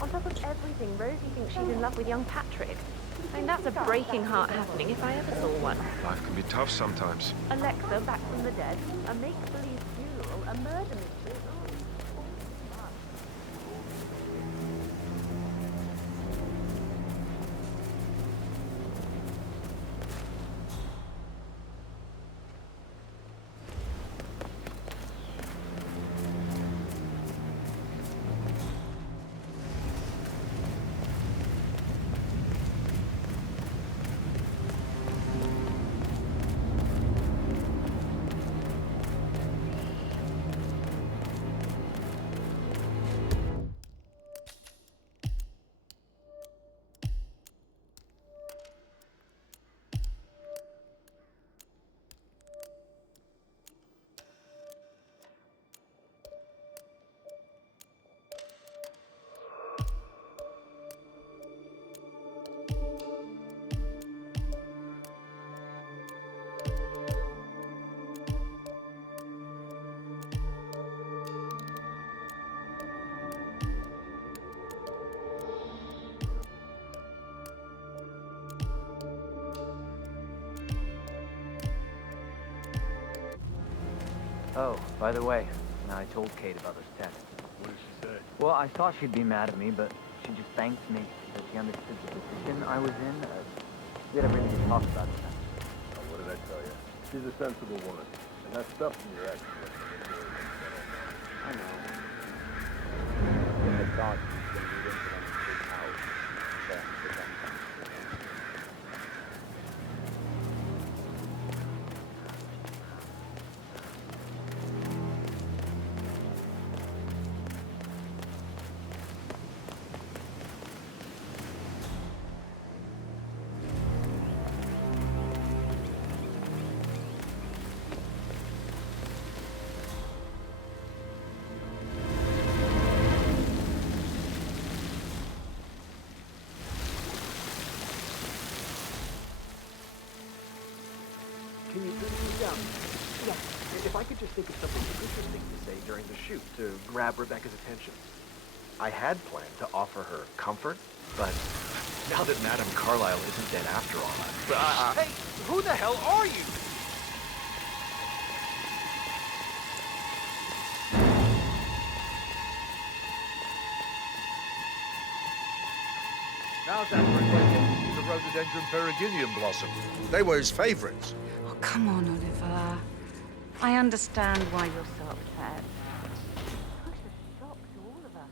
On top of everything, Rosie thinks she's in love with young Patrick. I mean, that's a breaking heart happening if I ever saw one. Life can be tough sometimes. Alexa back from the dead, a make-believe funeral, a murder mystery. Oh, by the way, I told Kate about this test. What did she say? Well, I thought she'd be mad at me, but she just thanked me that she understood the position I was in. We had everything to talk about it. Oh, what did I tell you? She's a sensible woman. And that stuff from your ex. I know. I thought she was going to be into them in his house. Can you put me down? Yeah. If I could just think of something interesting to say during the shoot to grab Rebecca's attention. I had planned to offer her comfort, but now that Madame Carlisle isn't dead after all, Hey, who the hell are you? Now's that when we get to see the rhododendron periginium blossom. They were his favorites. Oh, come on, Oliver. I understand why you're so upset. Such a shock to all of us.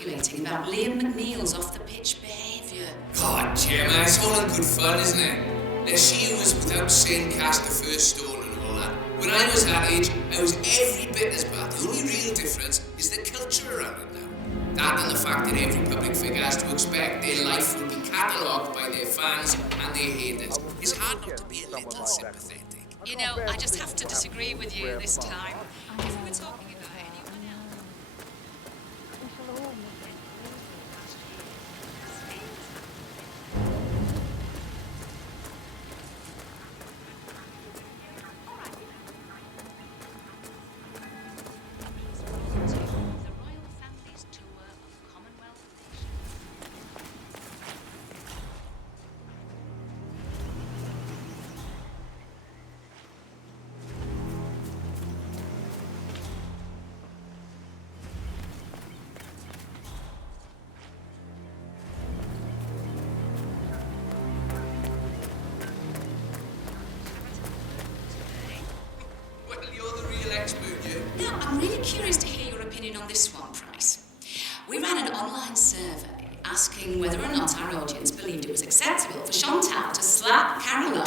Speculating about Liam McNeil's off-the-pitch behaviour. God, Gemma, it's all in good fun, isn't it? Now, she was without sin cast the first stone and all that. When I was that age, I was every bit as bad. The only real difference is the culture around it now. That and the fact that every public figure has to expect their life will be catalogued by their fans and their haters. It's hard not to be a little sympathetic. You know, I just have to disagree with you this time. If we were talking about anyone else... expert, you. Now, I'm really curious to hear your opinion on this one, Price. We ran an online survey asking whether or not our audience believed it was acceptable for Chantal to slap Caroline.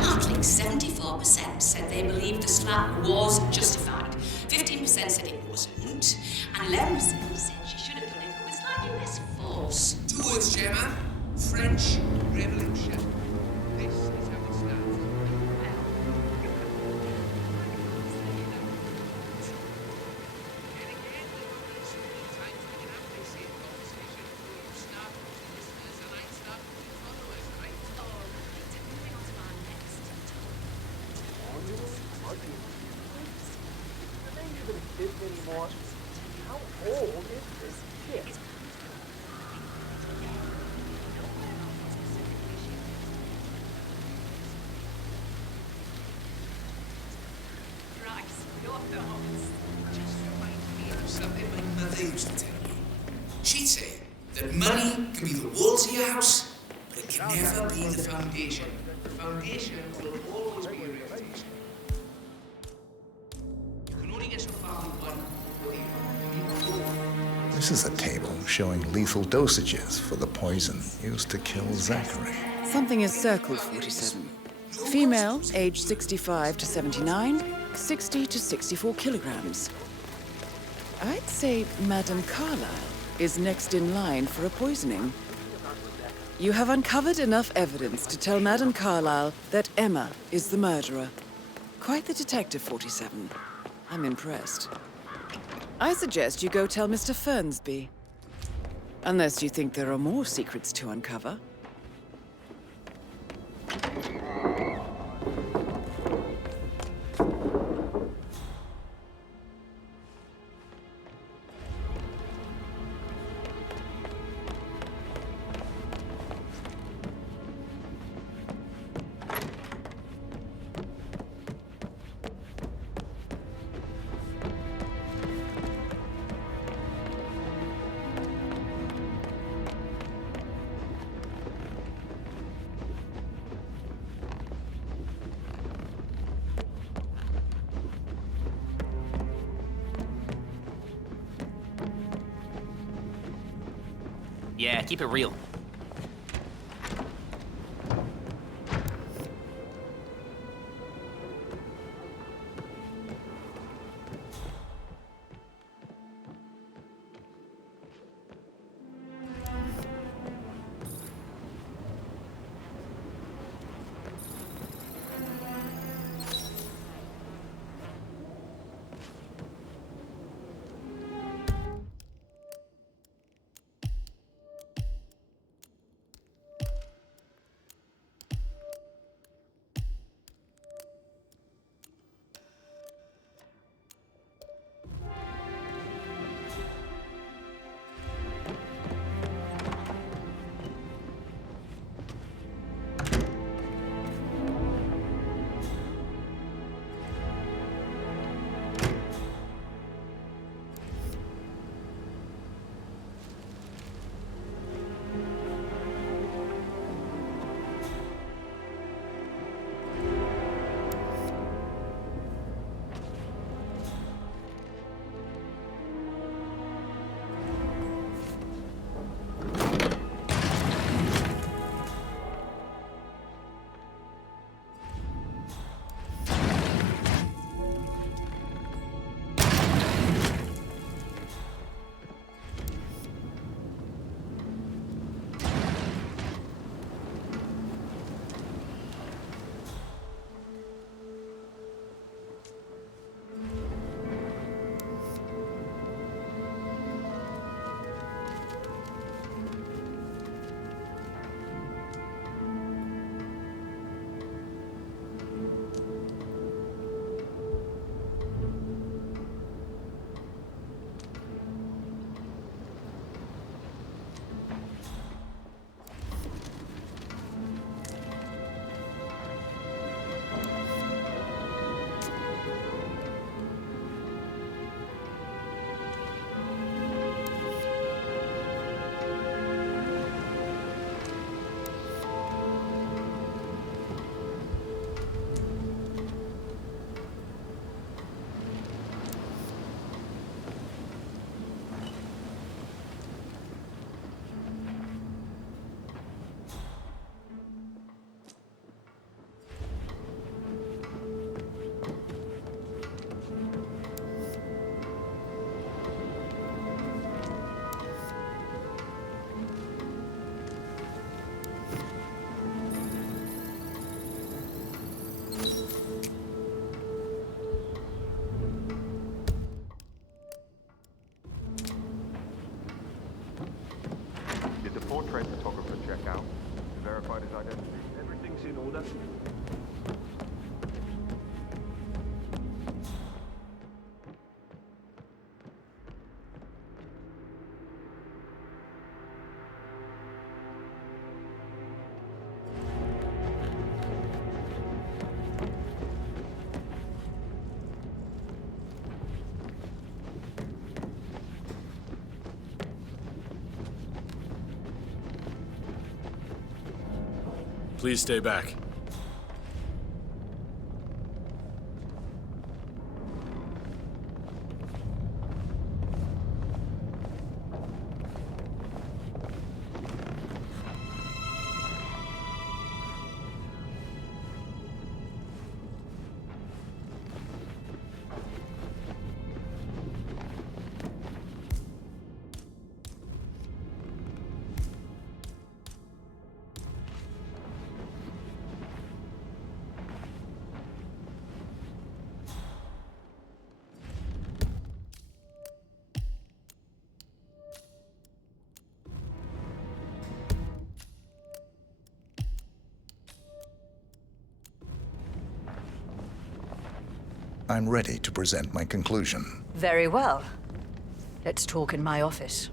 Whopping 74% said they believed the slap was justified, 15% said it wasn't, and 11% said she should have done it with slightly less force. 2 words, Chairman. French Revolution. This is how it stands. Anymore. How old is this kid? Price, you're the host. Just reminds me of something my mother used to tell me. She'd say that money can be the walls of your house, but it can never be the foundation. The foundation will always be your reputation. You can only get so far with one or the other. This is a table showing lethal dosages for the poison used to kill Zachary. Something is circled 47. Female, age 65 to 79, 60 to 64 kilograms. I'd say Madame Carlisle is next in line for a poisoning. You have uncovered enough evidence to tell Madame Carlisle that Emma is the murderer. Quite the detective, 47. I'm impressed. I suggest you go tell Mr. Fernsby. Unless you think there are more secrets to uncover. Yeah, keep it real. verified his identity. Everything's in order. Please stay back. I'm ready to present my conclusion. Very well. Let's talk in my office.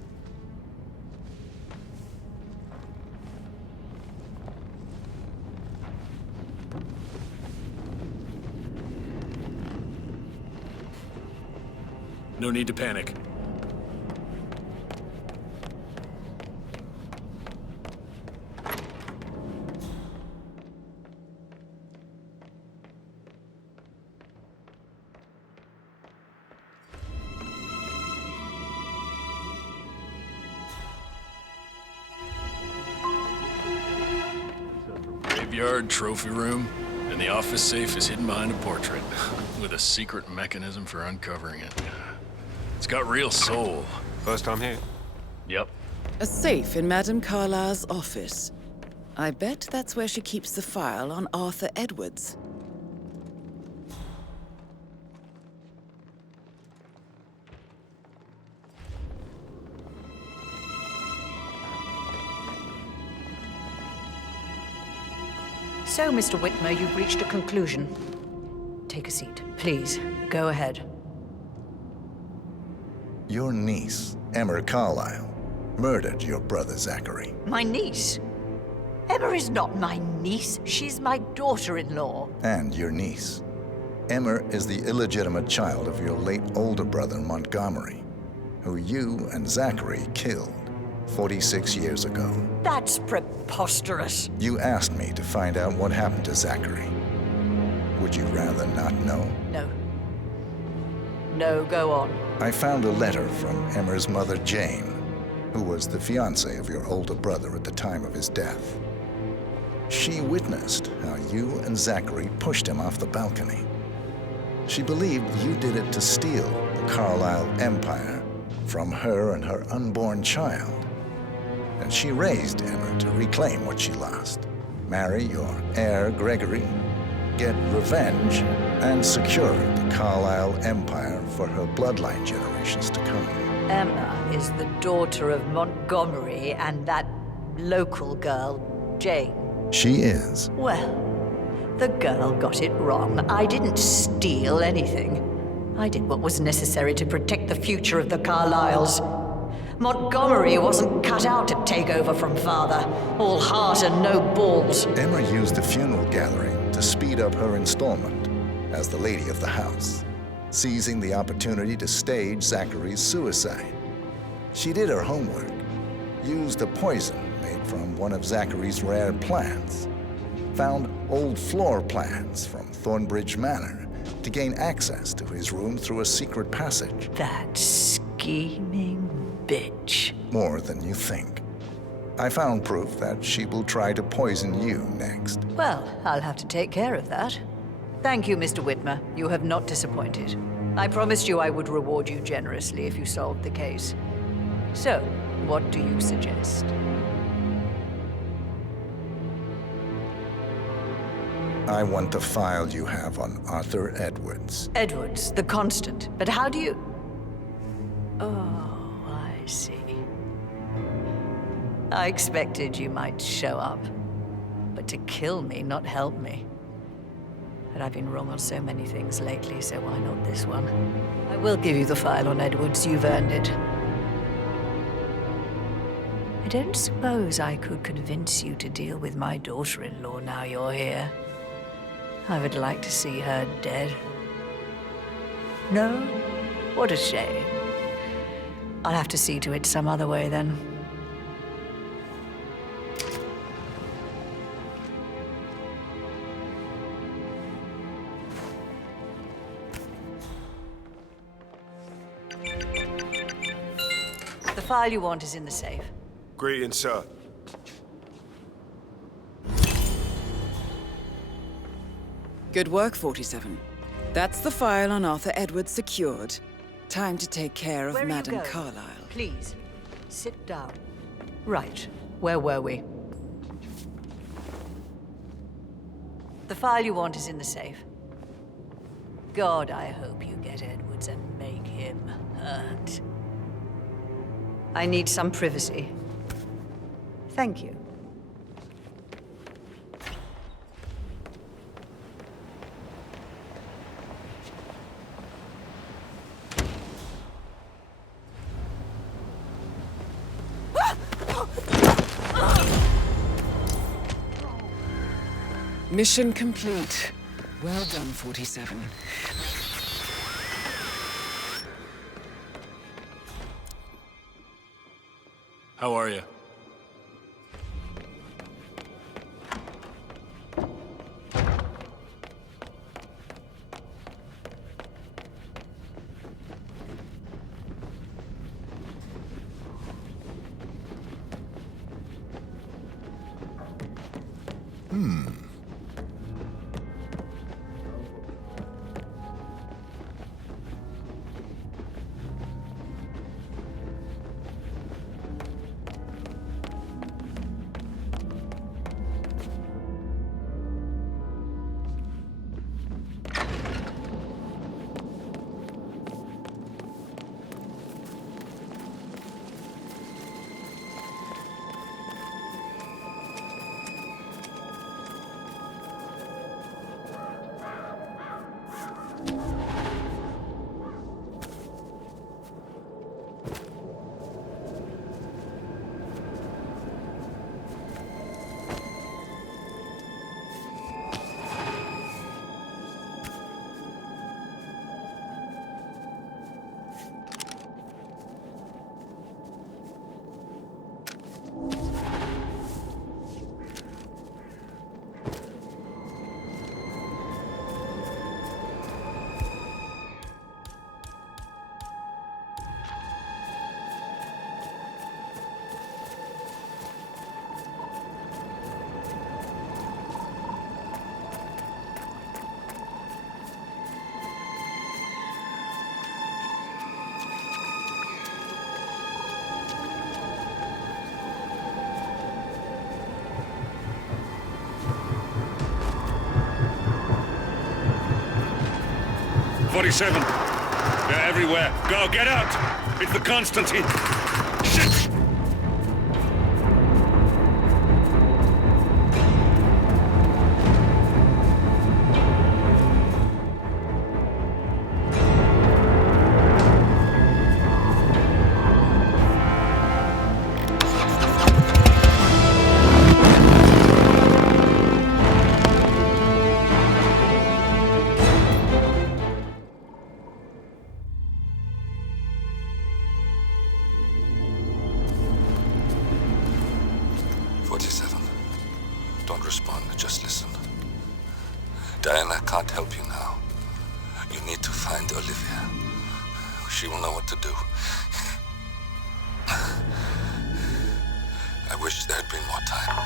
No need to panic. Graveyard trophy room, and the office safe is hidden behind a portrait, with a secret mechanism for uncovering it. It's got real soul. First time here? Yep. A safe in Madame Carlisle's office. I bet that's where she keeps the file on Arthur Edwards. So, Mr. Whitmer, you've reached a conclusion. Take a seat. Please, go ahead. Your niece, Emma Carlisle, murdered your brother Zachary. My niece? Emma is not my niece. She's my daughter-in-law. And your niece. Emma is the illegitimate child of your late older brother, Montgomery, who you and Zachary killed 46 years ago. That's preposterous. You asked me to find out what happened to Zachary. Would you rather not know? No. No, go on. I found a letter from Emma's mother, Jane, who was the fiancée of your older brother at the time of his death. She witnessed how you and Zachary pushed him off the balcony. She believed you did it to steal the Carlisle empire from her and her unborn child. And she raised Emma to reclaim what she lost. Marry your heir, Gregory, get revenge, and secure the Carlisle empire for her bloodline generations to come. Emma is the daughter of Montgomery and that local girl, Jane. She is. Well, the girl got it wrong. I didn't steal anything. I did what was necessary to protect the future of the Carlisles. Montgomery wasn't cut out to take over from father. All heart and no balls. Emma used the funeral gathering to speed up her installment as the lady of the house, seizing the opportunity to stage Zachary's suicide. She did her homework, used a poison made from one of Zachary's rare plants, found old floor plans from Thornbridge Manor to gain access to his room through a secret passage. That scheming bitch. More than you think. I found proof that she will try to poison you next. Well, I'll have to take care of that. Thank you, Mr. Whitmer. You have not disappointed. I promised you I would reward you generously if you solved the case. So, what do you suggest? I want the file you have on Arthur Edwards. Edwards, the constant. But how do you... Oh, I see. I expected you might show up. out to kill me, not help me. But I've been wrong on so many things lately, so why not this one? I will give you the file on Edwards. You've earned it. I don't suppose I could convince you to deal with my daughter-in-law now you're here. I would like to see her dead. No? What a shame. I'll have to see to it some other way then. The file you want is in the safe. Greetings, sir. Good work, 47. That's the file on Arthur Edwards secured. Time to take care of Madame Carlisle. Please, sit down. Right, where were we? The file you want is in the safe. God, I hope you get Edwards and make him hurt. I need some privacy. Thank you. Mission complete. Well done, 47. How are you? .47. They're everywhere. Go, get out! It's the Constantine. Shit! Diana can't help you now. You need to find Olivia. She will know what to do. I wish there had been more time.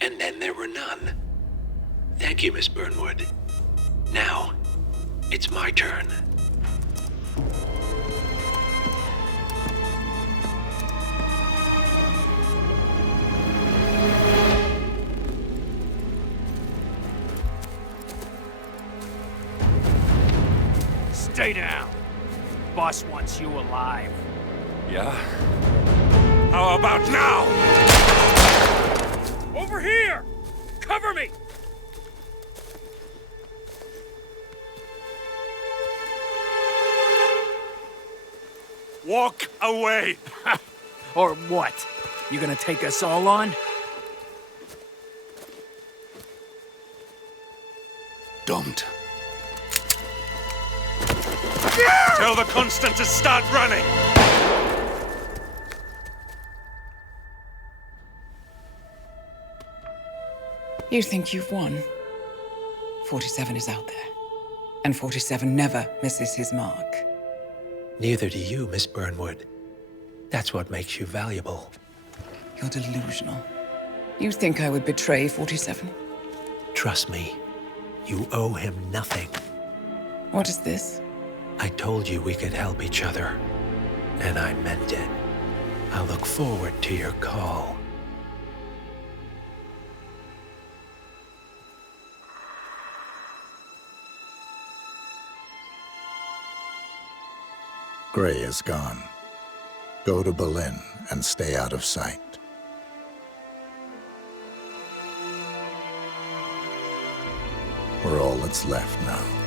And then there were none. Thank you, Miss Burnwood. Now, it's my turn. Stay down! boss wants you alive. Yeah? How about now? Over here! Cover me! Walk away! Or what? You gonna take us all on? Don't. Tell the Constant to start running! You think you've won? 47 is out there. And 47 never misses his mark. Neither do you, Miss Burnwood. That's what makes you valuable. You're delusional. You think I would betray 47? Trust me, you owe him nothing. What is this? I told you we could help each other, and I meant it. I'll look forward to your call. Gray is gone. Go to Berlin and stay out of sight. We're all that's left now.